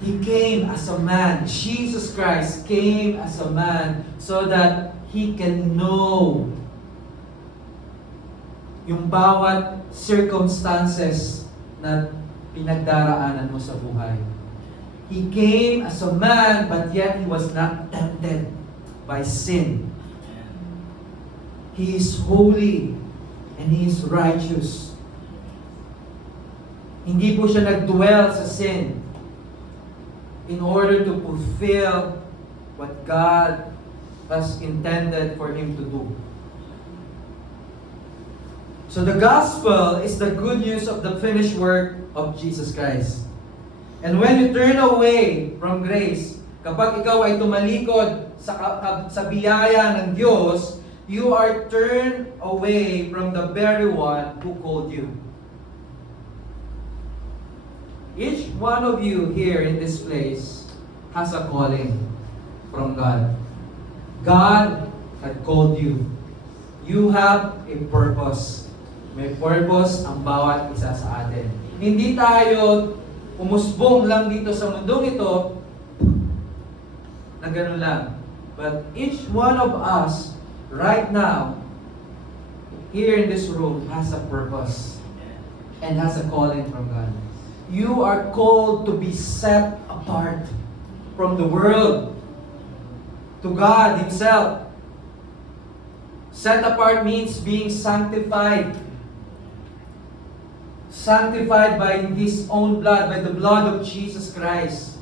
He came as a man. Jesus Christ came as a man so that He can know yung bawat circumstances na pinagdaraanan mo sa buhay. He came as a man, but yet He was not tempted by sin. He is holy and He is righteous. Hindi po siya nagdwell sa sin in order to fulfill what God has intended for Him to do. So the gospel is the good news of the finished work of Jesus Christ. And when you turn away from grace, kapag ikaw ay tumalikod sa biyaya ng Diyos, you are turned away from the very one who called you. Each one of you here in this place has a calling from God. God had called you. You have a purpose. May purpose ang bawat isa sa atin. Hindi tayo umusbong lang dito sa mundong ito na ganun lang. But each one of us right now, here in this room, has a purpose and has a calling from God. You are called to be set apart from the world to God Himself. Set apart means being sanctified. Sanctified by His own blood, by the blood of Jesus Christ.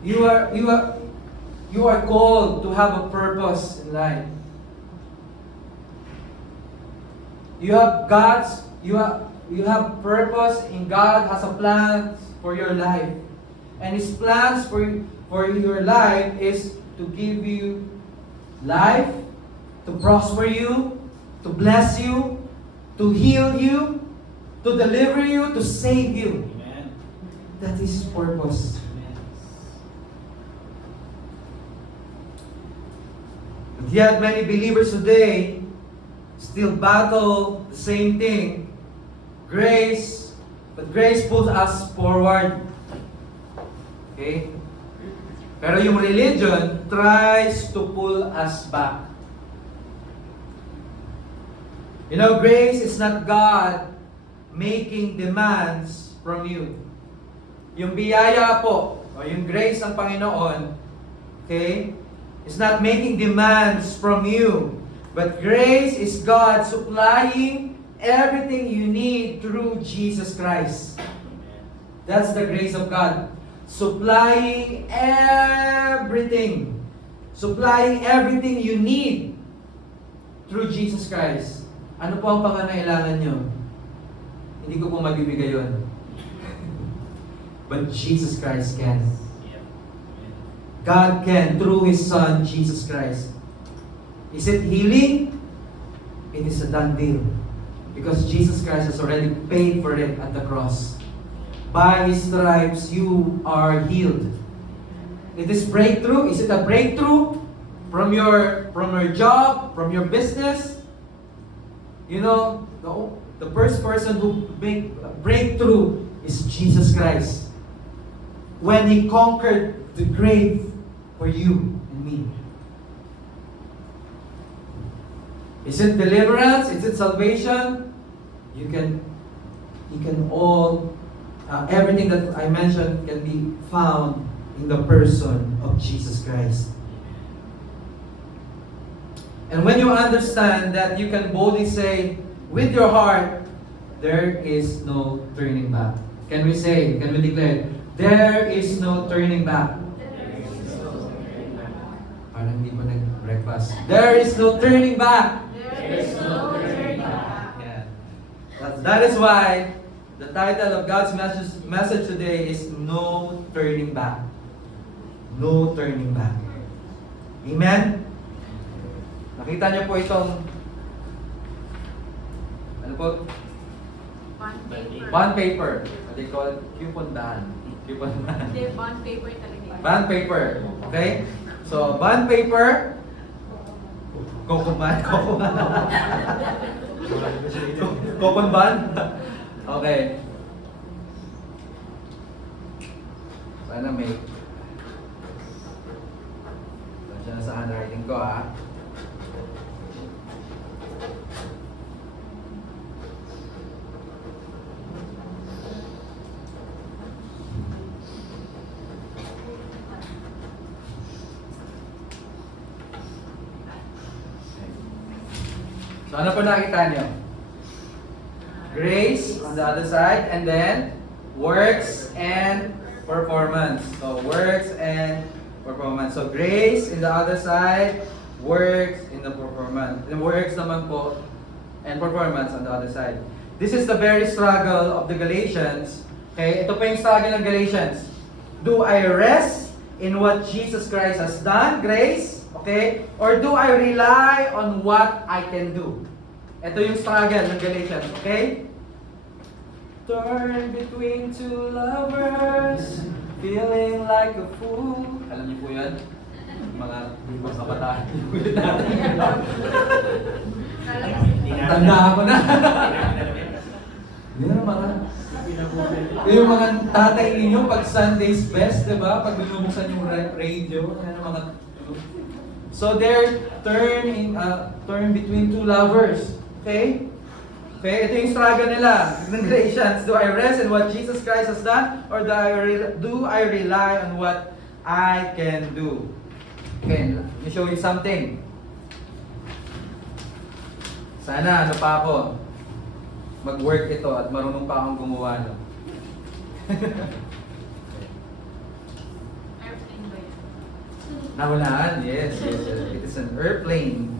You are called to have a purpose in life. You have purpose in God has a plan for your life. And His plans for your life is to give you life, to prosper you, to bless you, to heal you, to deliver you, to save you. Amen. That is His purpose. But yet many believers today still battle the same thing. Grace, but grace pulls us forward. Okay? Pero yung religion tries to pull us back. You know, grace is not God making demands from you. Yung biyaya po, o yung grace ng Panginoon, okay, is not making demands from you. But grace is God supplying everything you need through Jesus Christ. That's the grace of God. Supplying everything. Supplying everything you need through Jesus Christ. Ano po ang pangangailangan nyo? Hindi ko po mabibigay yun. But Jesus Christ can. God can through His Son, Jesus Christ. Is it healing? It is a done deal. Because Jesus Christ has already paid for it at the cross. By His stripes, you are healed. It is breakthrough. Is it a breakthrough from your job, from your business? You know, the first person who made a breakthrough is Jesus Christ. When He conquered the grave for you and me. Is it deliverance? Is it salvation? You can all, everything that I mentioned can be found in the person of Jesus Christ. And when you understand that, you can boldly say with your heart, there is no turning back. Can we declare, there is no turning back? Parang hindi pa nag-breakfast. There is no turning back. Yeah. That is why the title of God's message today is No Turning Back. No turning back. Amen? Nakita niyo po itong ano po? Bond paper. What they call it? Coupon band. Coupon band. Hindi, bond paper talaga. Bond paper. Okay? So, bond paper. Coupon band. Coupon band. Okay. Sana may na sa handwriting ko, ha. So ano po nakita nyo? Grace on the other side, and then works and performance. So works and performance. So grace in the other side, works in the performance. And works naman po and performance on the other side. This is the very struggle of the Galatians. Okay, ito po yung struggle ng Galatians. Do I rest in what Jesus Christ has done, grace? Okay? Or do I rely on what I can do? Ito yung struggle ng Galatians. Okay? Torn between two lovers, feeling like a fool. Alam niyo po yan? Mga kabataan. Tanda ako na. Yan mga... Yung mga tatay ninyo pag Sunday's best, diba? Pag binubuksan yung radio, yan ang mga... So they're turn between two lovers. Okay? Okay, ito yung struggle nila ng Galatians. Do I rest in what Jesus Christ has done? Or do I rely on what I can do? Okay, let me show you something. Sana ano pa ako, mag-work ito at marunong pa akong gumawa. No? Airplane ba yan? Nahulaan? Yes. It is an airplane.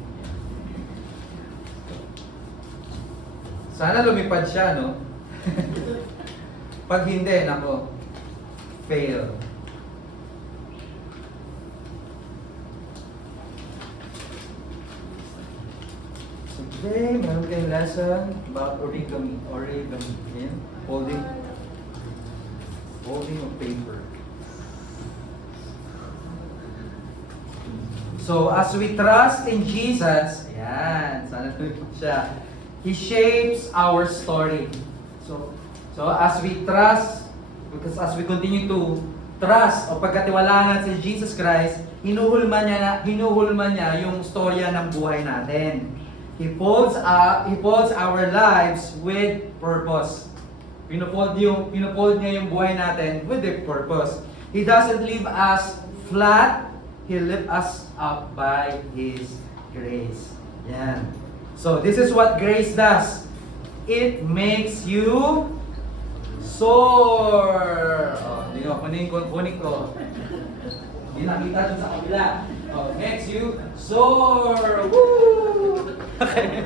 Sana lumipad siya, no? Pag hindi, nako, fail. So today, meron kayong lesson about origami. Yan. Holding of paper. So as we trust in Jesus, ayan, sana lumipad siya. He shapes our story. So as we trust, because as we continue to trust o pagkatiwalaan sa Jesus Christ, hinuhulman niya yung storya ng buhay natin. He folds our lives with purpose. Pinufold niya yung buhay natin with a purpose. He doesn't leave us flat. He lifts us up by His grace. Yan. So this is what grace does. It makes you soar. Oh, hindi ko kunin ko. Hindi nakita dun sa kabila. Oh, makes you soar. Woo! Okay.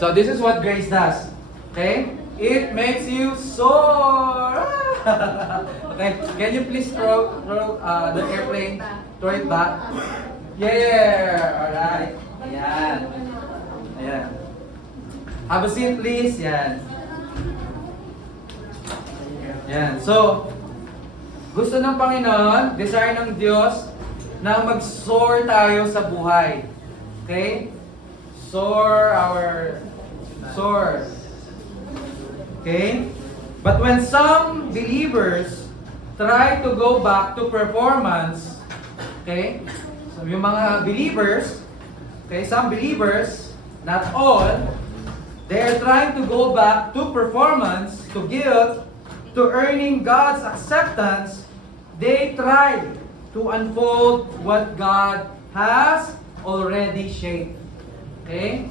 So this is what grace does. Okay? It makes you soar. Okay, can you please throw the airplane, throw it back? Yeah, alright. Ayan. Ayan. Have a seat please. Yan. Yan. So, gusto ng Panginoon, desire ng Diyos, na mag-soar tayo sa buhay. Okay? Soar. Okay? But when some believers try to go back to performance, okay? So yung mga believers, okay, some believers, not all, they are trying to go back to performance, to guilt, to earning God's acceptance. They try to unfold what God has already shaped. Okay?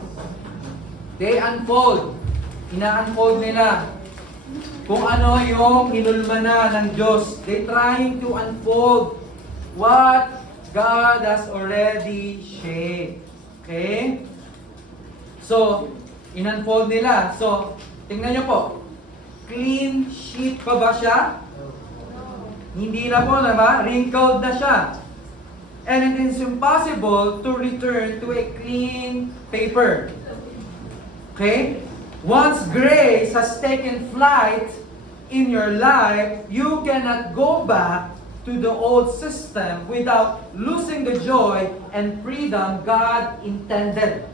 They unfold. Ina-unfold nila kung ano yung inulma na ng Diyos. They trying to unfold what God has already shaped. Okay? So, in-unfold nila. So, tingnan nyo po. Clean sheet pa ba siya? Hindi na po, diba? Wrinkled na siya. And it is impossible to return to a clean paper. Okay? Once grace has taken flight in your life, you cannot go back to the old system without losing the joy and freedom God intended.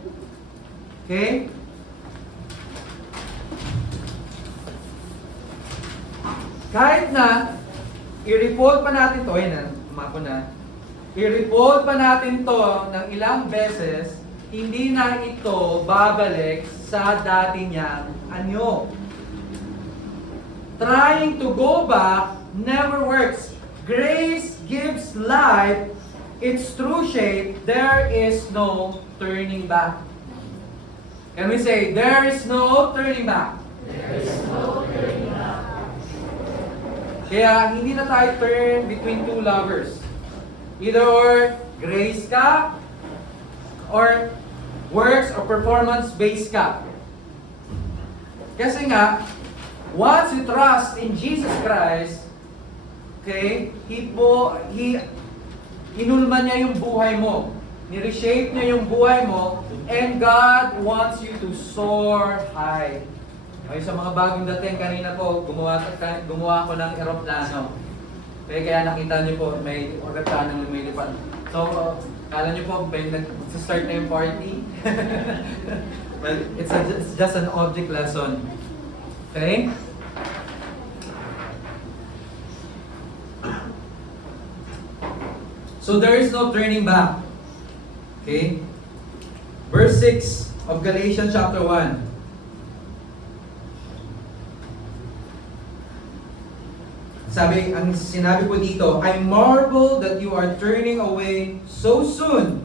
Okay? Kahit na i-report pa natin to, i-report pa natin to ng ilang beses, hindi na ito babalik sa dati niyang anyo. Trying to go back never works. Grace gives life its true shape. There is no turning back. Can we say, there is no turning back? There is no turning back. Kaya hindi na tayo turn between two lovers. Either or grace ka or works or performance-based ka. Kasi nga, once you trust in Jesus Christ, okay, inulma niya yung buhay mo. Ni-reshape niya yung buhay mo, and God wants you to soar high. Okay, sa mga bagong dating, kanina po, gumawa ako ng eroplano. Okay, kaya nakita niyo po, may eroplano lumilipad. So, kala niyo po, may nag-start na yung party. Well, it's just an object lesson. Okay? So, there is no turning back. Okay? Verse 6 of Galatians chapter 1. Ang sinabi po dito, I marvel that you are turning away so soon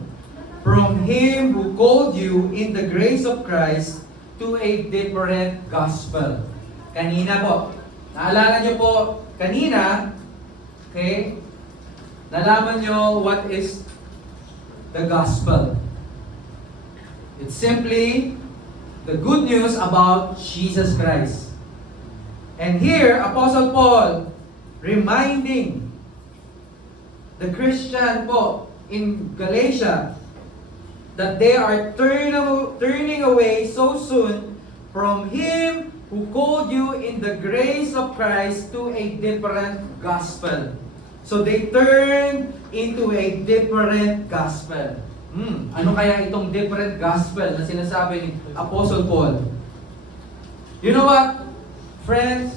from Him who called you in the grace of Christ to a different gospel. Kanina po, naalala nyo po, kanina, okay, nalaman nyo what is the gospel. It's simply the good news about Jesus Christ. And here, Apostle Paul, reminding the Christian po in Galatia that they are turning away so soon from Him who called you in the grace of Christ to a different gospel. So they turn into a different gospel. Ano kaya itong different gospel na sinasabi ni Apostle Paul? You know what? Friends,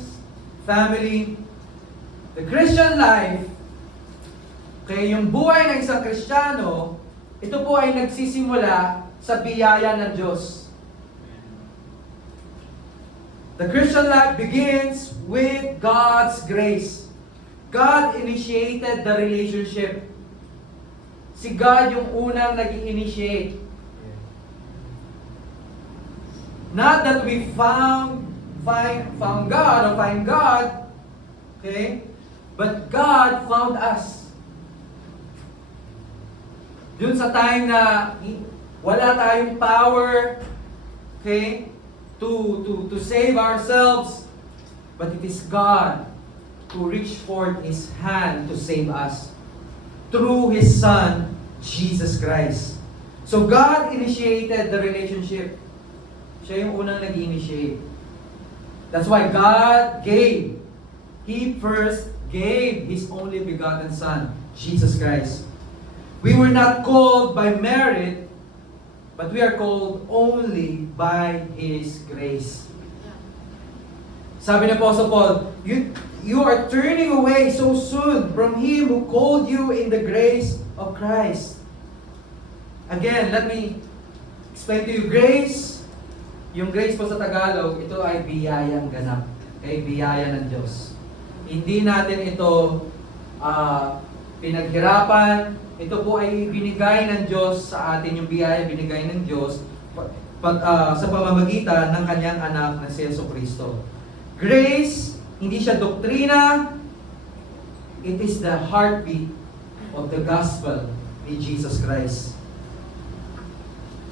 family, the Christian life, kaya yung buhay ng isang Kristiyano, ito po ay nagsisimula sa biyaya ng Diyos. The Christian life begins with God's grace. God initiated the relationship. Si God yung unang nag-initiate. Not that we found God or find God, okay? But God found us. Yun sa time na wala tayong power, okay, to save ourselves, but it is God to reach forth His hand to save us through His Son, Jesus Christ. So God initiated the relationship. Siya yung unang nag-initiate. That's why God gave. He first gave His only begotten Son, Jesus Christ. We were not called by merit, but we are called only by His grace. Sabi ni Apostle Paul, you are turning away so soon from Him who called you in the grace of Christ. Again, let me explain to you. Grace, yung grace po sa Tagalog, ito ay biyayang ganap. Okay? Biyaya ng Diyos. Hindi natin ito pinaghirapan. Ito po ay binigay ng Diyos sa atin, yung biyaya binigay ng Diyos sa pamamagitan ng Kanyang anak na si Jesucristo. Grace, hindi siya doktrina. It is the heartbeat of the gospel ni Jesus Christ.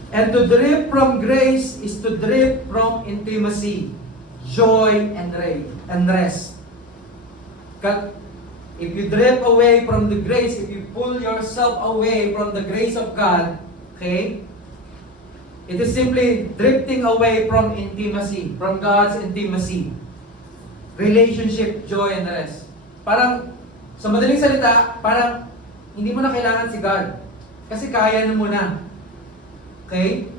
And to drift from grace is to drift from intimacy, joy, and rest. If you drift away from the grace, if you pull yourself away from the grace of God, okay, it is simply drifting away from intimacy, from God's intimacy. Relationship, joy, and rest. Parang, sa madaling salita, parang hindi mo na kailangan si God. Kasi kaya mo na. Okay?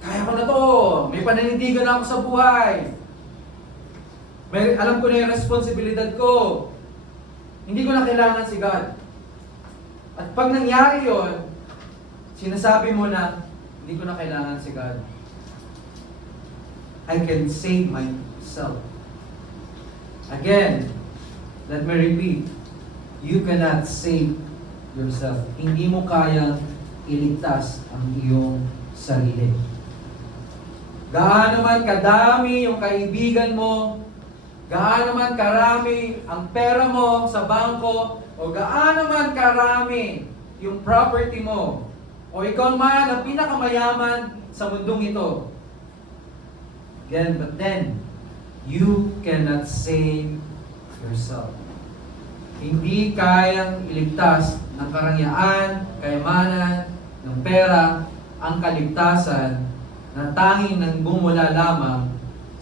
Kaya ko na to. May pananindigan na ako sa buhay. Alam ko na yung responsibilidad ko. Hindi ko na kailangan si God. At pag nangyari yon, sinasabi mo na, hindi ko na kailangan si God. I can save myself. Again, let me repeat. You cannot save yourself. Hindi mo kayang iligtas ang iyong sarili. Gaano man kadami yung kaibigan mo, gaano man karami ang pera mo sa bangko, o gaano man karami yung property mo, o ikaw man ang pinakamayaman sa mundong ito. Again, but then, you cannot save yourself. Hindi kayang iligtas ng karangyaan, kayamanan, ng pera, ang kaligtasan na tanging nang bumula lamang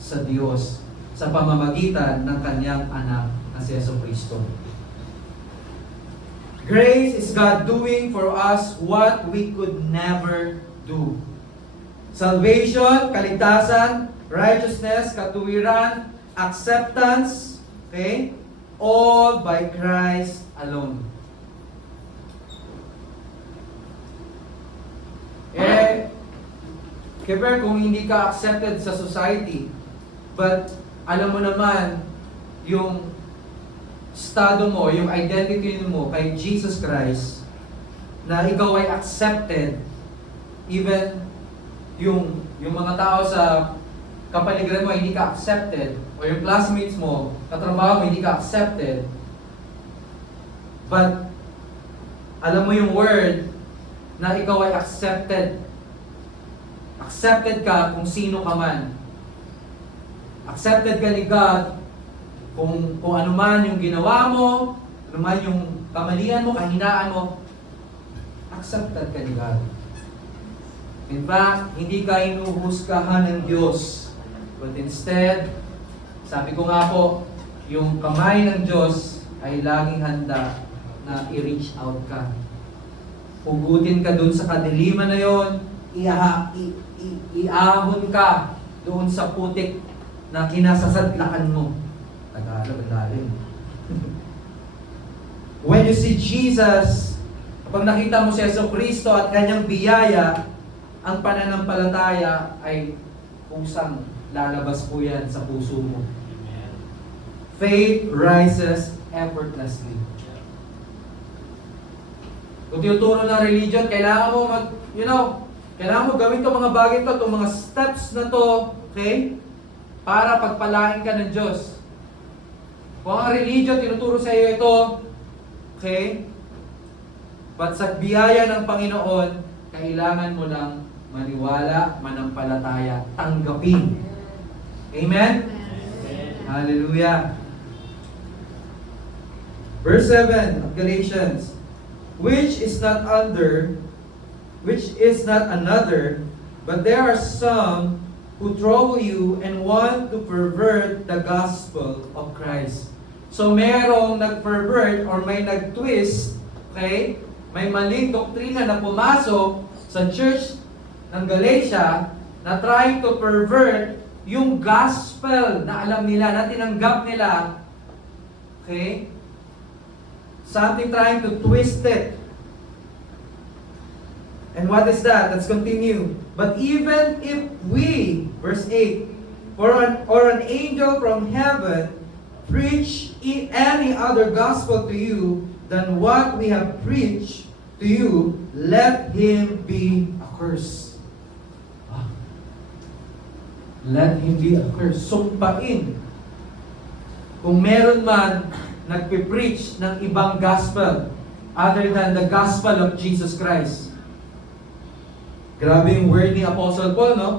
sa Diyos sa pamamagitan ng Kanyang anak na si Jesucristo. Grace is God doing for us what we could never do. Salvation, kaligtasan, righteousness, katuwiran, acceptance, okay? All by Christ alone. Kaya kung hindi ka accepted sa society, but alam mo naman yung estado mo, yung identity mo kay Jesus Christ, na ikaw ay accepted, even yung mga tao sa kapaligiran mo hindi ka accepted, o yung classmates mo, katrabaho mo hindi ka accepted, but alam mo yung word na ikaw ay accepted. Accepted ka kung sino ka man. Accepted ka ni God kung ano man yung ginawa mo, ano man yung kamalian mo, kahinaan mo. Accepted ka ni God. In fact, hindi ka inuhusgahan ng Diyos. But instead, sabi ko nga po, yung kamay ng Diyos ay laging handa na i-reach out ka. Hugutin ka dun sa kadiliman na yon, iahon ka doon sa putik na kinasasadlakan mo. Tagalog, lalim. When you see Jesus, kapag nakita mo si Jesucristo at Kanyang biyaya, ang pananampalataya ay pusang lalabas po yan sa puso mo. Faith rises effortlessly. Kung tinuturo ng religion, kailangan mo kailangan mo gawin itong mga bagay ito, itong mga steps na to, okay? Para pagpalain ka ng Diyos. Kung ang religion, tinuturo sa iyo ito, okay? But sa biyaya ng Panginoon, kailangan mo lang maniwala, manampalataya, tanggapin. Amen? Hallelujah. Verse 7 of Galatians, which is not another, but there are some who trouble you and want to pervert the gospel of Christ. So merong nag-pervert or may nag-twist, okay? May maling doktrina na pumasok sa church ng Galatia na trying to pervert yung gospel na alam nila, na tinanggap nila. Okay? Something trying to twist it. And what is that? Let's continue. But even if we, verse 8, or an angel from heaven preach any other gospel to you than what we have preached to you, let him be accursed. Let him be accursed. Sumpain. Kung meron man nagpipreach ng ibang gospel other than the gospel of Jesus Christ. Grabe yung word ni Apostle Paul, no?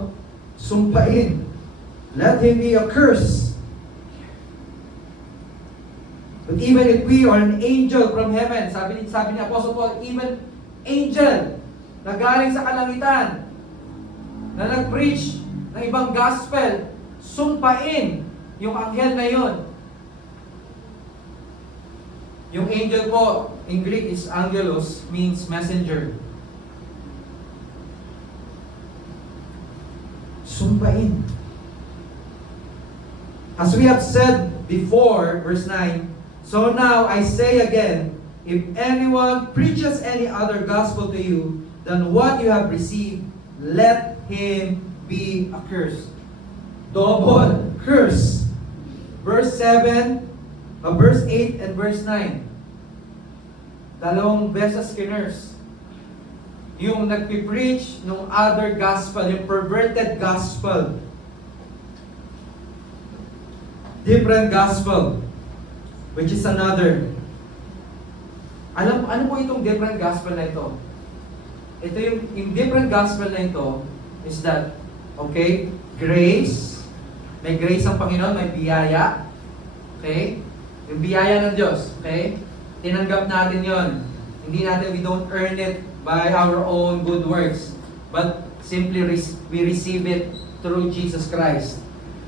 Sumpain. Let him be accursed. But even if we are an angel from heaven, sabi ni Apostle Paul, even angel na galing sa kalangitan na nag-preach ng ibang gospel, sumpain yung anghel na yon. Yung angel po, in Greek is angelos, means messenger. Sumpain. As we have said before, verse 9, so now I say again, if anyone preaches any other gospel to you than what you have received, let him be accursed. Double curse. Verse 7, verse 8 and verse 9. Dalawang beses kinurse. Yung nagpipreach ng other gospel, yung perverted gospel. Different gospel, which is another. Ano po itong different gospel na ito? Ito yung different gospel na ito is that, okay, grace, may grace ang Panginoon, may biyaya, okay? Yung biyaya ng Diyos, okay? Tinanggap natin yon. Hindi natin, we don't earn it by our own good works, but simply we receive it through Jesus Christ.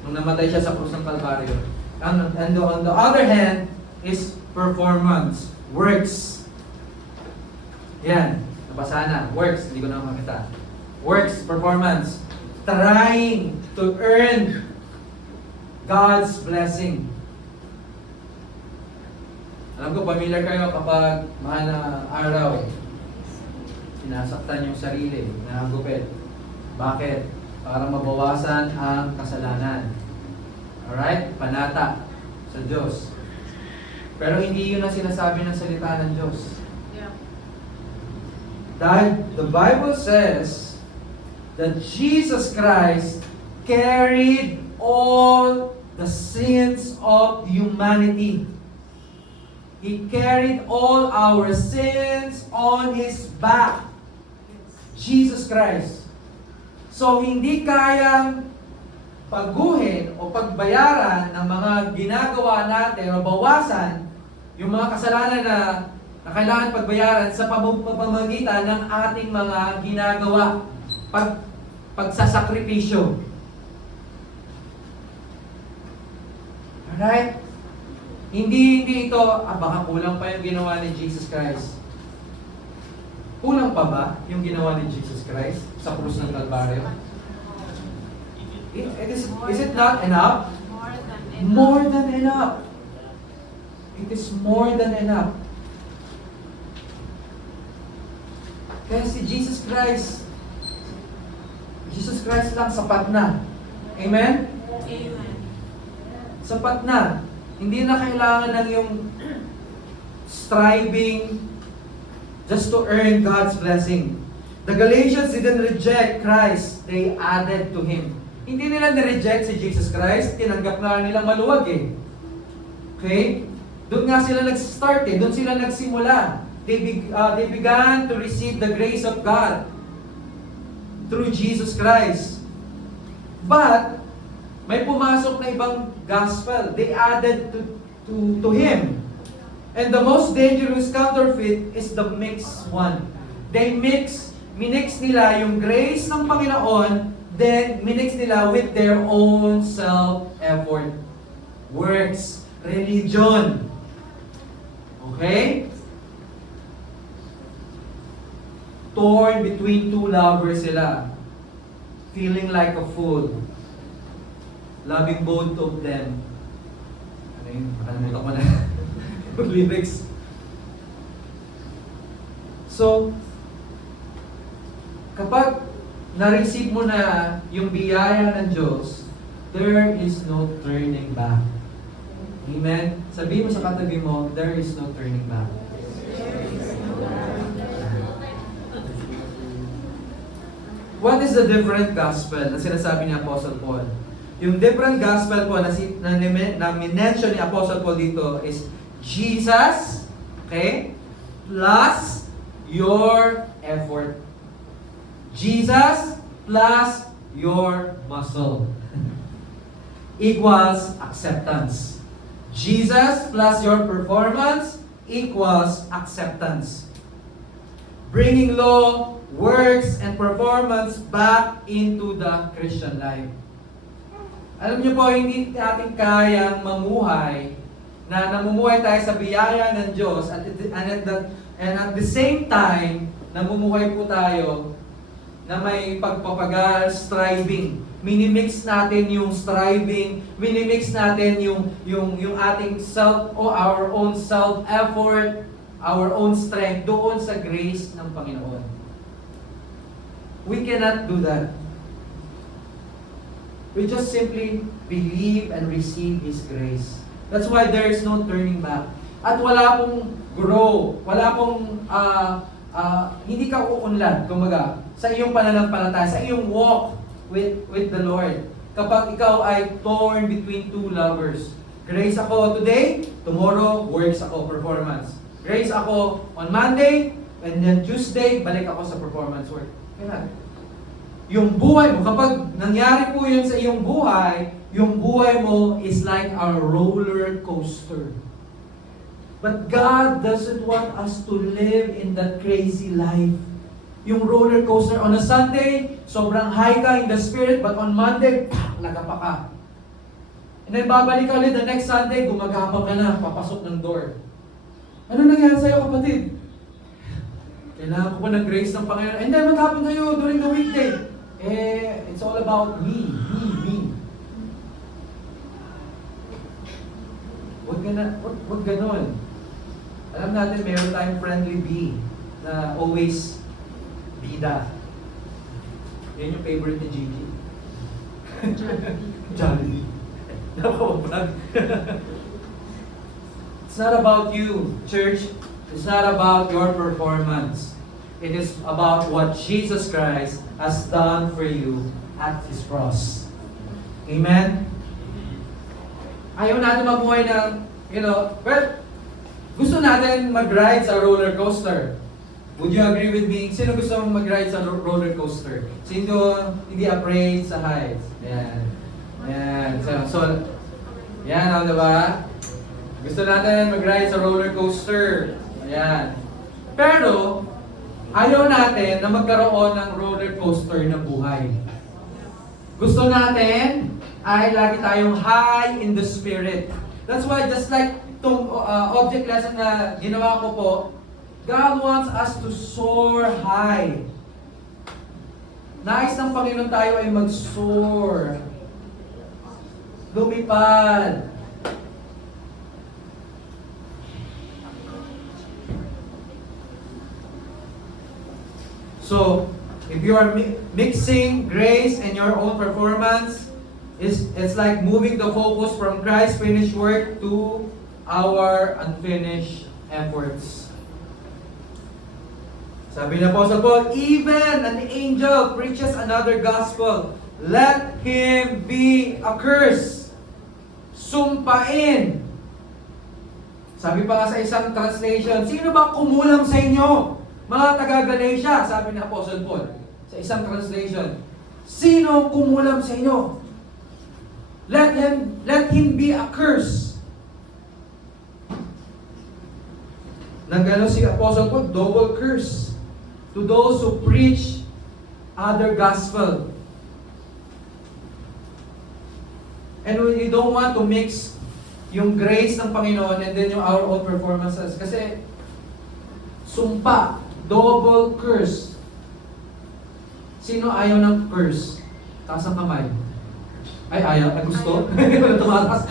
Nung namatay siya sa krus ng Kalbaryo. And on the other hand, is performance, works. Yan, nabasa na. Works, hindi ko na makita. Works, performance. Trying to earn God's blessing. Alam ko, familiar kayo kapag mahal na araw, sinasaktan yung sarili, nagugupit. Bakit? Para mabawasan ang kasalanan. Alright? Panata sa Diyos. Pero hindi yun ang sinasabi ng salita ng Diyos. Dahil the Bible says that Jesus Christ carried all the sins of humanity. He carried all our sins on His back. Jesus Christ. So, hindi kayang paguhin o pagbayaran ng mga ginagawa natin o bawasan yung mga kasalanan na kailangan pagbayaran sa pamamagitan ng ating mga ginagawa. Pagsasakripisyo. Alright? Hindi ito, baka kulang pa yung ginawa ni Jesus Christ. Kulang pa ba yung ginawa ni Jesus Christ sa krus ng Kalbaryo? Is it not enough? More than enough. It is more than enough. Kaya si Jesus Christ lang sapat na. Amen? Amen. Sapat na. Hindi na kailangan ng yung striving just to earn God's blessing. The Galatians didn't reject Christ, they added to Him. Hindi nila nireject si Jesus Christ, tinanggap na nila maluwag eh. Okay? Doon nga sila nag-start eh, doon sila nagsimula. They began to receive the grace of God through Jesus Christ. But, may pumasok na ibang gospel. They added to Him. And the most dangerous counterfeit is the mixed one. Minix nila yung grace ng Panginoon, then minix nila with their own self-effort. Works, religion. Okay? Torn between two lovers sila. Feeling like a fool. Loving both of them. Ano yun? Nakalimutan ko na. Lyrics. So, kapag na-receive mo na yung biyaya ng Diyos, there is no turning back. Amen? Sabihin mo sa katabi mo, there is no turning back. What is the different gospel na sinasabi ni Apostle Paul? Yung different gospel po na minention ni Apostle Paul dito is Jesus, okay, plus your effort. Jesus plus your muscle equals acceptance. Jesus plus your performance equals acceptance. Bringing law, works, and performance back into the Christian life. Alam niyo po, hindi natin kayang mamuhay na namumuhay tayo sa biyaya ng Diyos and at the same time, namumuhay po tayo na may pagpapagal, striving. Minimix natin yung striving, minimix natin yung ating self o our own self-effort, our own strength doon sa grace ng Panginoon. We cannot do that. We just simply believe and receive His grace. That's why there is no turning back. At wala pong grow, wala pong hindi ka uunlad, kumbaga, sa iyong pananampalataya, sa iyong walk with the Lord. Kapag ikaw ay torn between two lovers. Grace ako today, tomorrow, works ako, performance. Grace ako on Monday, and then Tuesday, balik ako sa performance work. Kailan? Yung buhay mo, kapag nangyari po yun sa iyong buhay, yung buhay mo is like a roller coaster. But God doesn't want us to live in that crazy life. Yung roller coaster, on a Sunday, sobrang high ka in the spirit, but on Monday, lagapa ka. And then babalik ka ulit the next Sunday, gumagapang ka na, papasok ng door. Ano nangyari sa'yo, kapatid? Kailangan ko ba ng grace ng Panginoon? And then what happened to you during the weekday? It's all about me. Wag ganon. Alam natin, meron tayong friendly bee na always bida. Yan yung favorite ni Gigi. Jollibee. Nakawabag. It's not about you, church. It's not about your performance. It is about what Jesus Christ has done for you at His cross. Amen? Ayaw natin mabuhay ng, well, gusto natin mag-ride sa roller coaster. Would you agree with me? Sino gusto mong mag-ride sa roller coaster? Sino hindi afraid sa heights? Yan. So, yan, diba? Gusto natin mag-ride sa roller coaster. Ayan. Pero, ayaw natin na magkaroon ng roller coaster na buhay. Gusto natin ay lagi tayong high in the spirit. That's why, just like itong object lesson na ginawa ko po, God wants us to soar high. Nais ng Panginoon tayo ay mag-soar. Lumipad. So, if you are mixing grace and your own performance, it's like moving the focus from Christ's finished work to our unfinished efforts. Sabi ng Apostle Paul, even an angel preaches another gospel, let him be accursed. Sumpain. Sabi pa nga sa isang translation, sino ba kumulam sa inyo? Mga taga-Galatia, sabi ni Apostle Paul sa isang translation, sino kumulam sa inyo? Let him be accursed. Nagano si Apostle Paul, double curse to those who preach other gospel. And we don't want to mix yung grace ng Panginoon and then yung our own performances. Kasi, sumpa, double curse. Sino ayaw ng curse? Taas ang kamay. Ay, ayaw. Ay, gusto? Tumatas.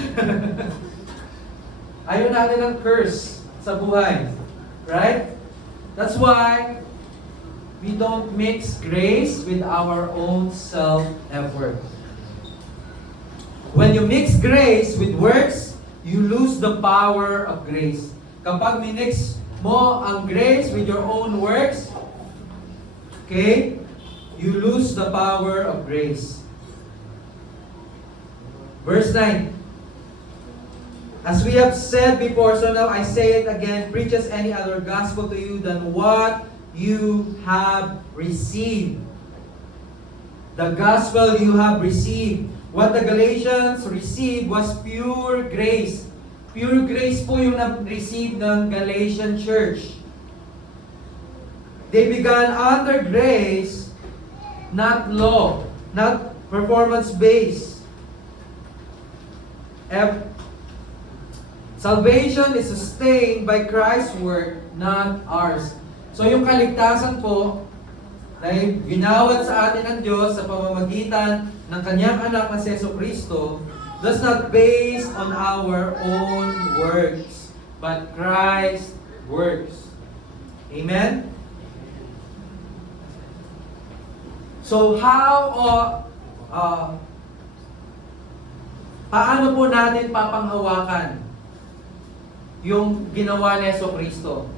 Ayaw natin ng curse sa buhay. Right? That's why we don't mix grace with our own self-effort. When you mix grace with works, you lose the power of grace. Kapag minix mo ang grace with your own works, okay, you lose the power of grace. Verse 9. As we have said before, so now I say it again, preach as any other gospel to you than what you have received. The gospel you have received. What the Galatians received was pure grace. Pure grace po yung na-receive ng Galatian church. They began under grace, not law, not performance-based. Salvation is sustained by Christ's work, not ours. So yung kaligtasan po, na ginawad sa atin ng Diyos sa pamamagitan ng Kanyang anak na si Jesucristo, that's not based on our own works, but Christ's works. Amen? So paano po natin papanghawakan yung ginawa ni Jesucristo?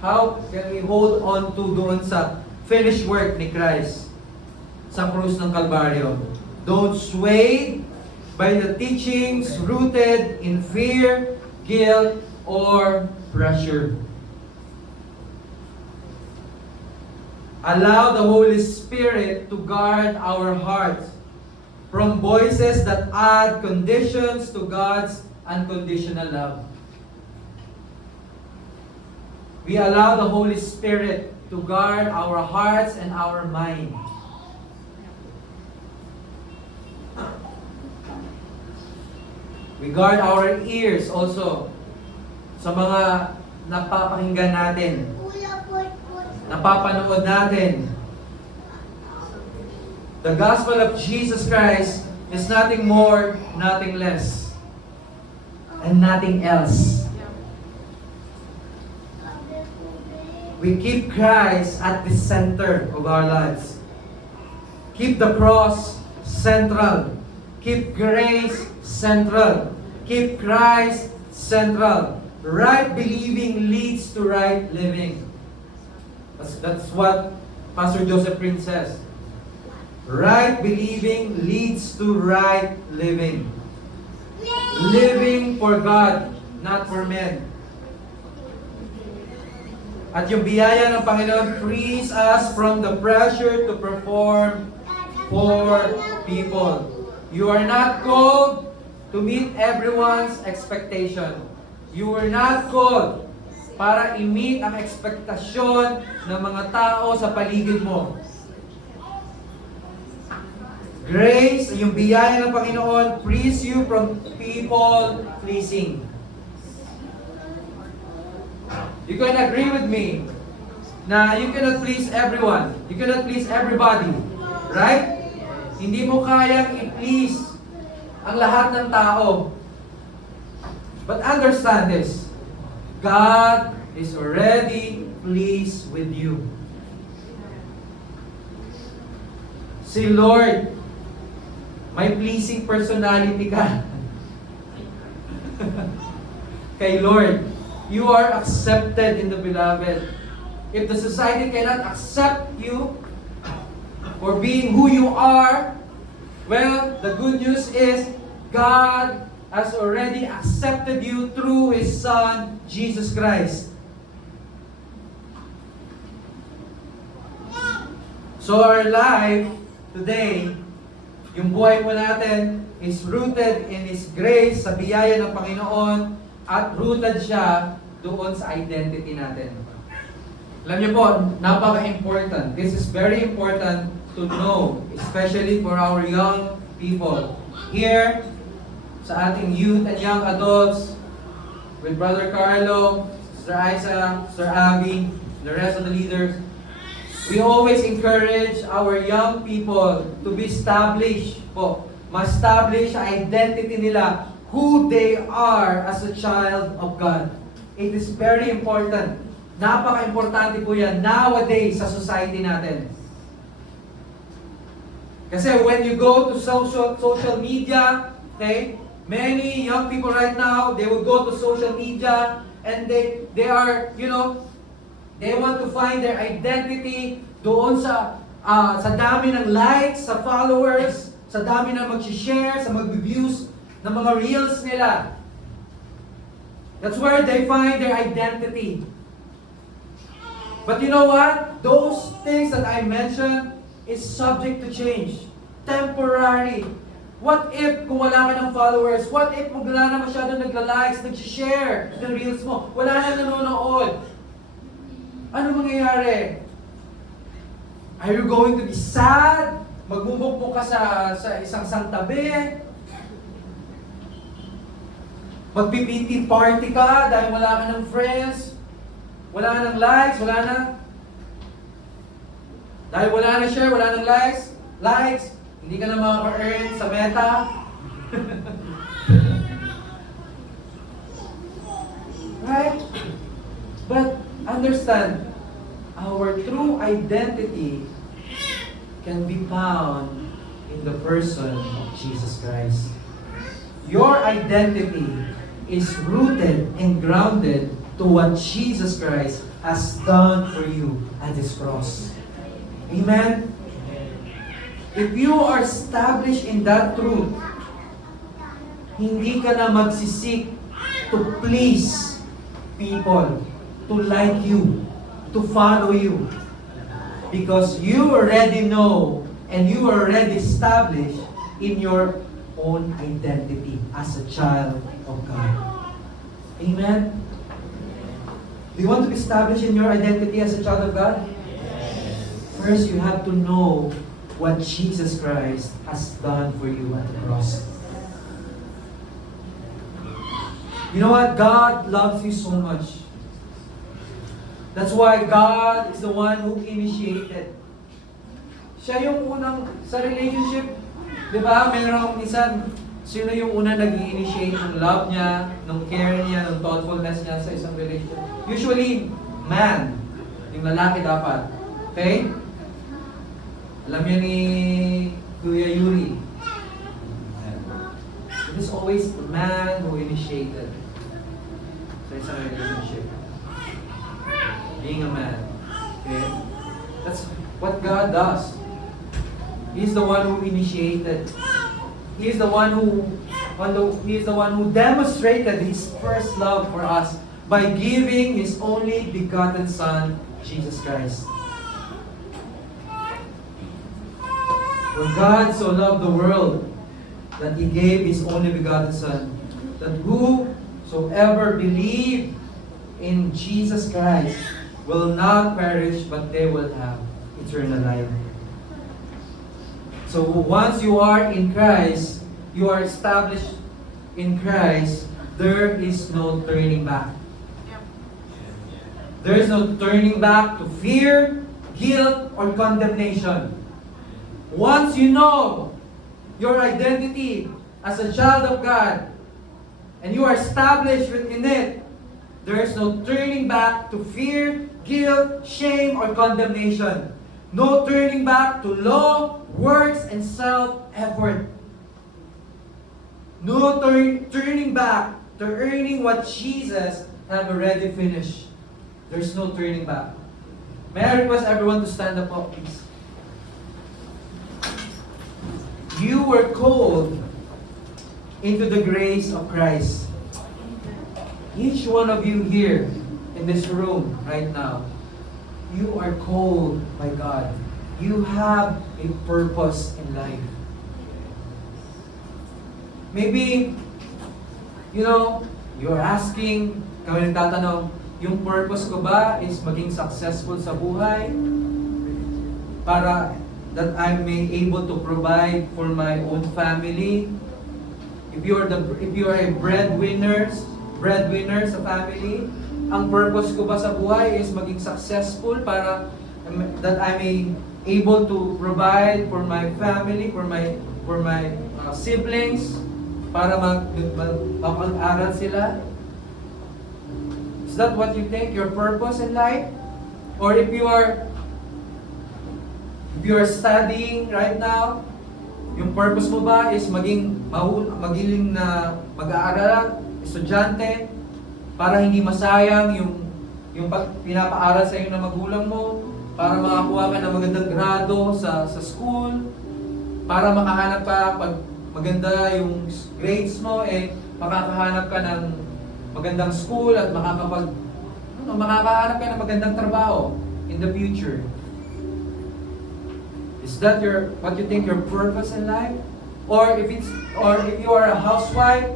How can we hold on to doon sa finished work ni Christ sa krus ng Kalbaryo? Don't sway by the teachings rooted in fear, guilt, or pressure. Allow the Holy Spirit to guard our hearts from voices that add conditions to God's unconditional love. We allow the Holy Spirit to guard our hearts and our mind. We guard our ears also sa mga napapakinggan natin, napapanood natin. The gospel of Jesus Christ is nothing more, nothing less, and nothing else. We keep Christ at the center of our lives. Keep the cross central. Keep grace central. Keep Christ central. Right believing leads to right living. That's what Pastor Joseph Prince says. Right believing leads to right living. Living for God, not for men. At yung biyaya ng Panginoon frees us from the pressure to perform for people. You are not called to meet everyone's expectation. You were not called para i-meet ang ekspektasyon ng mga tao sa paligid mo. Grace, yung biyaya ng Panginoon, frees you from people pleasing. You can agree with me na you cannot please everyone. You cannot please everybody. Right? Hindi mo kayang i-please ang lahat ng tao. But understand this. God is already pleased with you. Si Lord, may pleasing personality ka. Kay Lord, you are accepted in the beloved. If the society cannot accept you for being who you are, well, the good news is God has already accepted you through His Son, Jesus Christ. So our life today, yung buhay mo natin is rooted in His grace, sa biyaya ng Panginoon, at rooted siya doon sa identity natin. Alam niyo po, napaka-important. This is very important to know, especially for our young people. Here, sa ating youth and young adults, with Brother Carlo, Sister Isa, Sister Abby, the rest of the leaders, we always encourage our young people to be established po. Ma-establish ang identity nila, who they are as a child of God. It is very important. Napaka-importante po yan nowadays sa society natin. Kasi when you go to social media, okay, many young people right now, they will go to social media and they are, they want to find their identity doon sa dami ng likes, sa followers, sa dami ng mag-share, sa mag-views ng mga reels nila. That's where they find their identity. But you know what? Those things that I mentioned is subject to change. Temporary. What if kung wala ka ng followers? What if wala na masyado nagla-likes, nag-share ng reels mo? Wala na nanonood? Ano mangyayari? Are you going to be sad? Magmumukpok ka sa isang santabi? Magpipiti party ka dahil wala ka ng friends? Wala nang likes, wala na. Dahil wala na share, wala nang likes, hindi ka na makaka-earn sa Meta. Right? But understand, our true identity can be found in the person of Jesus Christ. Your identity is rooted and grounded to what Jesus Christ has done for you at His cross. Amen? If you are established in that truth, hindi ka na magsisik to please people, to like you, to follow you. Because you already know and you are already established in your own identity as a child of God. Amen? Do you want to be established in your identity as a child of God? First, you have to know what Jesus Christ has done for you at the cross. You know what? God loves you so much. That's why God is the one who initiated. Siya yung unang sa relationship. Di ba? Meron minsan, sino yung una nag-i-initiate ng love niya, ng care niya, ng thoughtfulness niya sa isang relationship? Usually, man. Yung lalaki dapat. Okay? Alam niyo ni Kuya Yuri. It is always the man who initiated sa isang relationship. Being a man. Okay? That's what God does. He's the one who initiated. He's the one who demonstrated His first love for us by giving His only begotten Son, Jesus Christ. For God so loved the world that He gave His only begotten Son, that whosoever believe in Jesus Christ will not perish, but they will have eternal life. So once you are in Christ, you are established in Christ, there is no turning back. There is no turning back to fear, guilt, or condemnation. Once you know your identity as a child of God, and you are established within it, there is no turning back to fear, guilt, shame, or condemnation. No turning back to law, works, and self-effort. No turning back to earning what Jesus had already finished. There's no turning back. May I request everyone to stand up, please? You were called into the grace of Christ. Each one of you here in this room right now, you are called by God. You have a purpose in life. Maybe, you're asking, kami nagtatanong, yung purpose ko ba is maging successful sa buhay? Para that I may able to provide for my own family? If you are a breadwinner sa family, ang purpose ko ba sa buhay is maging successful para that I may able to provide for my family, for my siblings, para mapag-aral sila? Is that what you think your purpose in life? Or if you are studying right now, yung purpose mo ba is magiling na mag-aaral, estudyante, para hindi masayang yung pinapaaral sa iyo ng magulang mo, para makakuha ka ng magandang grado sa school, para makahanap ka pag maganda yung grades mo, makakahanap ka ng magandang school at makakahanap ka ng magandang trabaho in the future. Is that what you think your purpose in life? Or if you are a housewife,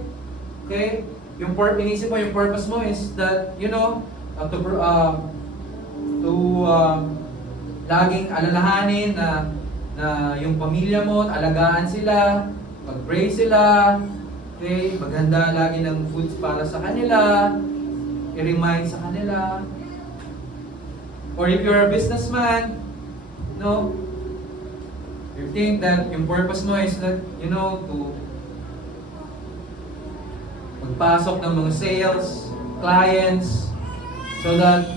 okay, inisip mo yung purpose mo is that laging alalahanin na yung pamilya mo, alagaan sila, mag-pray sila, okay, maghanda lagi ng foods para sa kanila, i-remind sa kanila. Or if you're a businessman, you think that yung purpose mo is that, to magpasok ng mga sales, clients, so that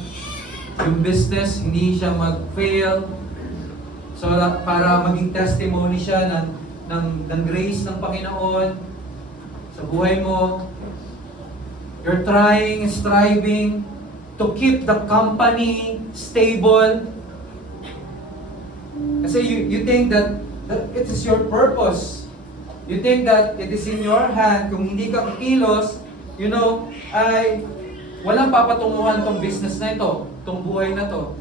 yung business hindi siya mag-fail, so that para maging testimony siya ng grace ng Panginoon sa buhay mo. You're striving to keep the company stable. Kasi you think that it is your purpose. You think that it is in your hand. Kung hindi ka kikilos, ay walang papatunguhan tong business na ito, tong buhay na to.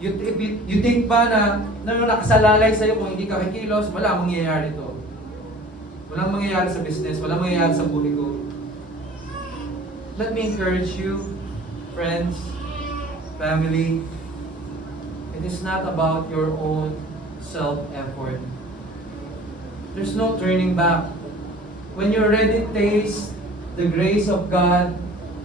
You think ba na nakasalalay sa'yo kung hindi ka kikilos, wala mangyayari ito. Walang mangyayari sa business, walang mangyayari sa buhay ko. Let me encourage you, friends, family. It is not about your own self-effort. There's no turning back. When you already taste the grace of God,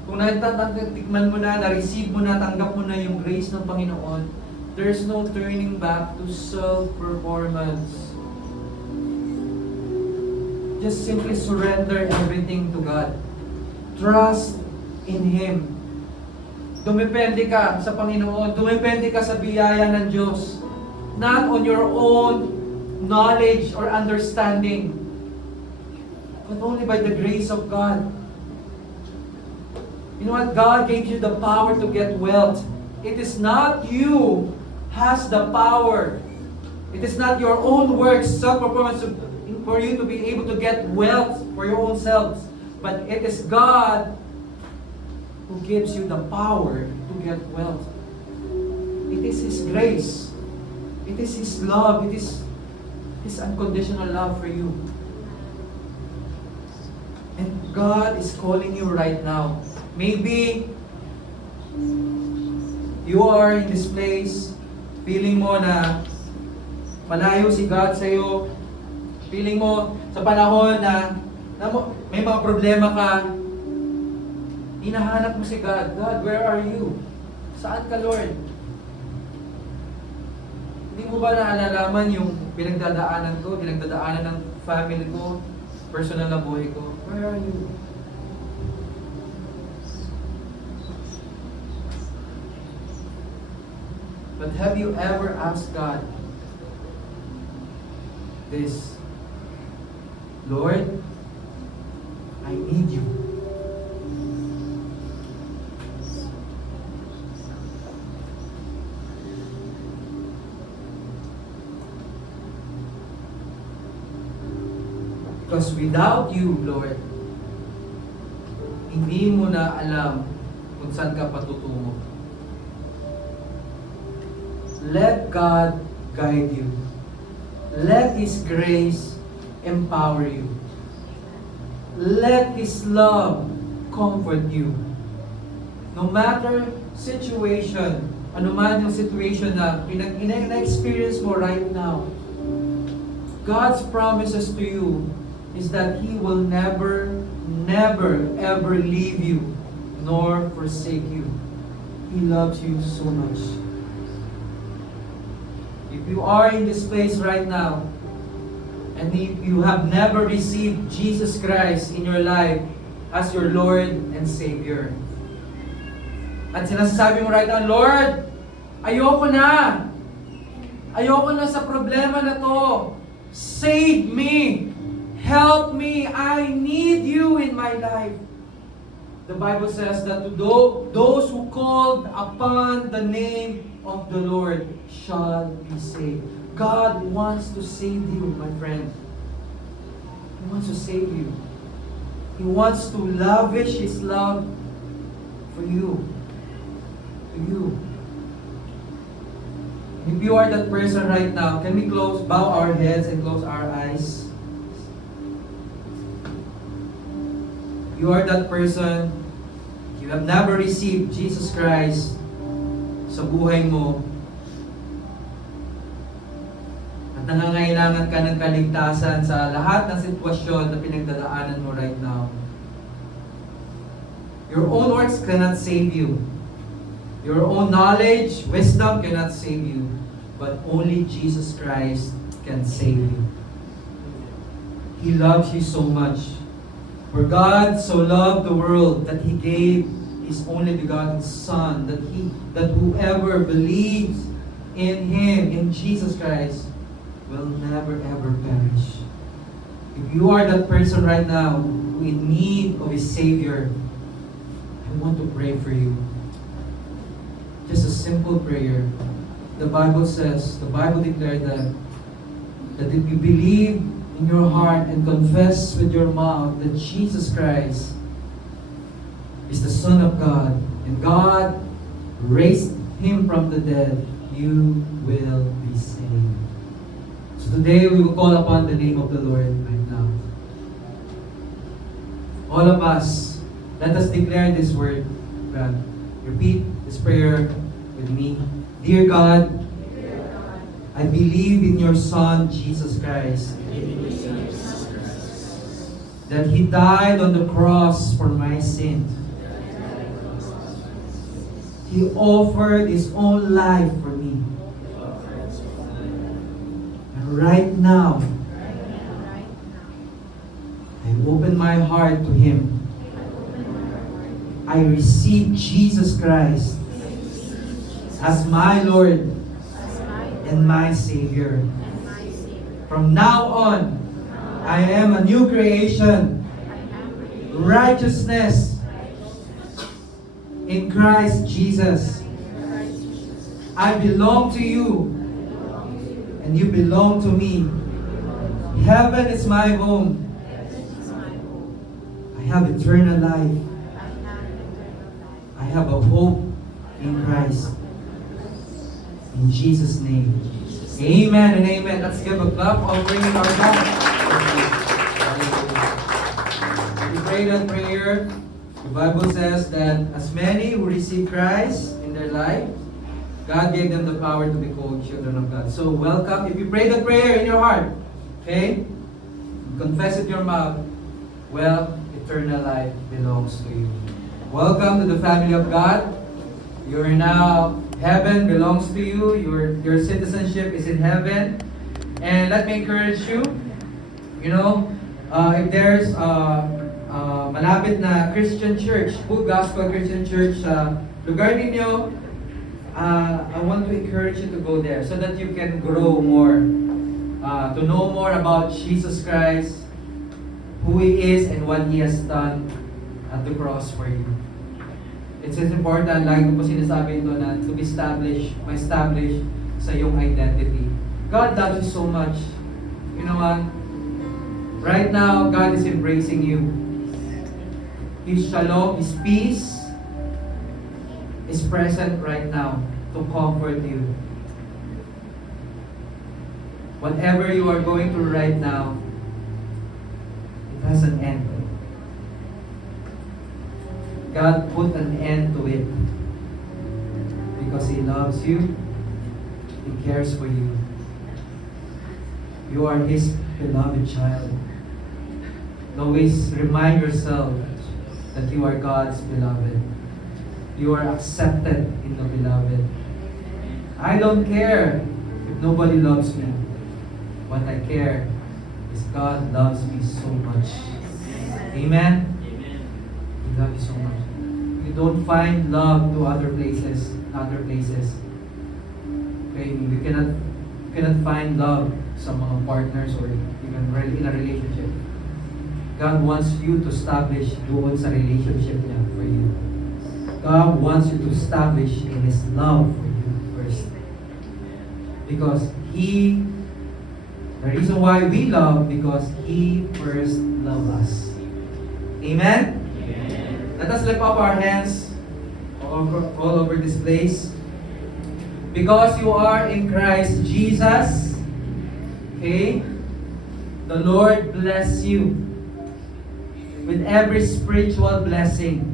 kung natikman mo na, na-receive mo na, tanggap mo na yung grace ng Panginoon, there's no turning back to self-performance. Just simply surrender everything to God. Trust in Him. Dumepende ka sa Panginoon. Dumepende ka sa biyaya ng Diyos. Not on your own knowledge or understanding, but only by the grace of God. You know what? God gave you the power to get wealth. It is not you has the power. It is not your own works, self-performance for you to be able to get wealth for your own selves. But it is God who gives you the power to get wealth. It is His grace. It is His love. It is His unconditional love for you. And God is calling you right now. Maybe you are in this place, feeling mo na malayo si God sa iyo. Feeling mo sa panahon na may mga problema ka, hinahanap mo si God. God, where are you? Saan ka, Lord? Hindi mo ba naalalaman yung pinagdadaanan ko, pinagdadaanan ng family ko, personal na buhay ko? Where are you? But have you ever asked God this, Lord, I need you. Because without you, Lord, hindi mo na alam kung saan ka patutungo. Let God guide you. Let His grace empower you. Let His love comfort you. No matter situation, ano man yung situation na na-experience mo right now, God's promises to you is that He will never, never, ever leave you nor forsake you. He loves you so much. If you are in this place right now, and if you have never received Jesus Christ in your life as your Lord and Savior, at sinasabi mo right now, Lord, ayoko na. Ayoko na sa problema na to. Save me. Help me. I need you in my life. The Bible says that to those who called upon the name of the Lord shall be saved. God wants to save you, my friend. He wants to save you. He wants to lavish His love for you. To you. If you are that person right now, can we bow our heads and close our eyes? You are that person, you have never received Jesus Christ sa buhay mo, at nangangailangan ka ng kaligtasan sa lahat ng sitwasyon na pinagdadaanan mo right now. Your own works cannot save you. Your own knowledge, wisdom cannot save you. But only Jesus Christ can save you. He loves you so much. For God so loved the world that He gave His only begotten Son, that whoever believes in Him, in Jesus Christ, will never ever perish. If you are that person right now who in need of a Savior, I want to pray for you. Just a simple prayer. The Bible declared that if you believe in your heart and confess with your mouth that Jesus Christ is the Son of God, and God raised Him from the dead, you will be saved. So today we will call upon the name of the Lord right now. All of us, let us declare this word. God, repeat this prayer with me. Dear God, I believe in your Son, Jesus Christ, that He died on the cross for my sin. He offered His own life for me. And right now, I open my heart to Him. I receive Jesus Christ as my Lord and my Savior. From now on, I am a new creation. Righteousness in Christ Jesus. I belong to you, and you belong to me. Heaven is my home. I have eternal life. I have a hope in Christ. In Jesus' name. Amen and amen. Let's give a clap offering our God. We pray that prayer. The Bible says that as many who receive Christ in their life, God gave them the power to be called children of God. So welcome. If you pray the prayer in your heart, okay, confess it in your mouth, well, eternal life belongs to you. Welcome to the family of God. You are now, heaven belongs to you. Your citizenship is in heaven. And let me encourage you, if there's malapit na Christian church, Full Gospel Christian Church sa lugar ninyo, I want to encourage you to go there so that you can grow more, to know more about Jesus Christ, who He is and what He has done at the cross for you. It's important, lagi ko po sinasabi ito na to be established, ma-establish sa iyong identity. God loves you so much. You know what? Right now, God is embracing you. His shalom, His peace is present right now to comfort you. Whatever you are going through right now, it has an end. God put an end to it. Because He loves you. He cares for you. You are His beloved child. Always remind yourself that you are God's beloved. You are accepted in the beloved. I don't care if nobody loves me. What I care is God loves me so much. Amen? He loves you so much. You don't find love to other places. Okay? You cannot find love sa mga partners or even in a relationship. God wants you to establish doon sa relationship niya for you. God wants you to establish in His love for you first. Because the reason why we love, because He first loved us. Amen? Let us lift up our hands all over this place. Because you are in Christ Jesus, okay? The Lord bless you with every spiritual blessing.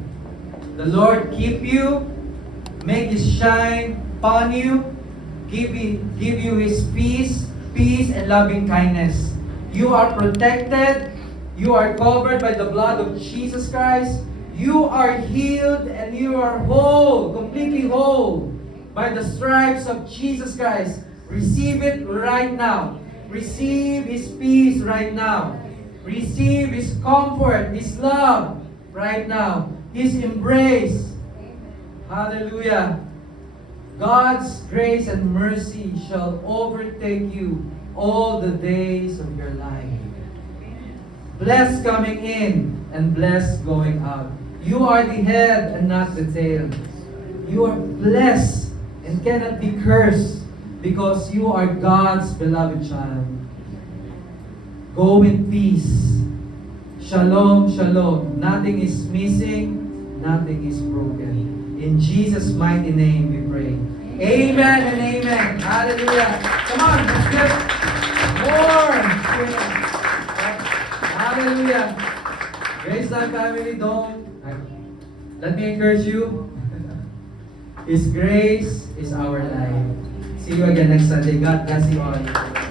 The Lord keep you, make His shine upon you, give you His peace and loving kindness. You are protected, you are covered by the blood of Jesus Christ, you are healed and you are whole, completely whole by the stripes of Jesus Christ. Receive it right now. Receive His peace right now. Receive His comfort, His love right now. His embrace. Hallelujah. God's grace and mercy shall overtake you all the days of your life. Blessed coming in and blessed going out. You are the head and not the tail. You are blessed and cannot be cursed because you are God's beloved child. Go in peace. Shalom, shalom. Nothing is missing, nothing is broken. In Jesus' mighty name we pray. Amen and amen. Hallelujah. Come on, let's get more. Hallelujah. Grace Time family, let me encourage you. His grace is our life. See you again next Sunday. God bless you all.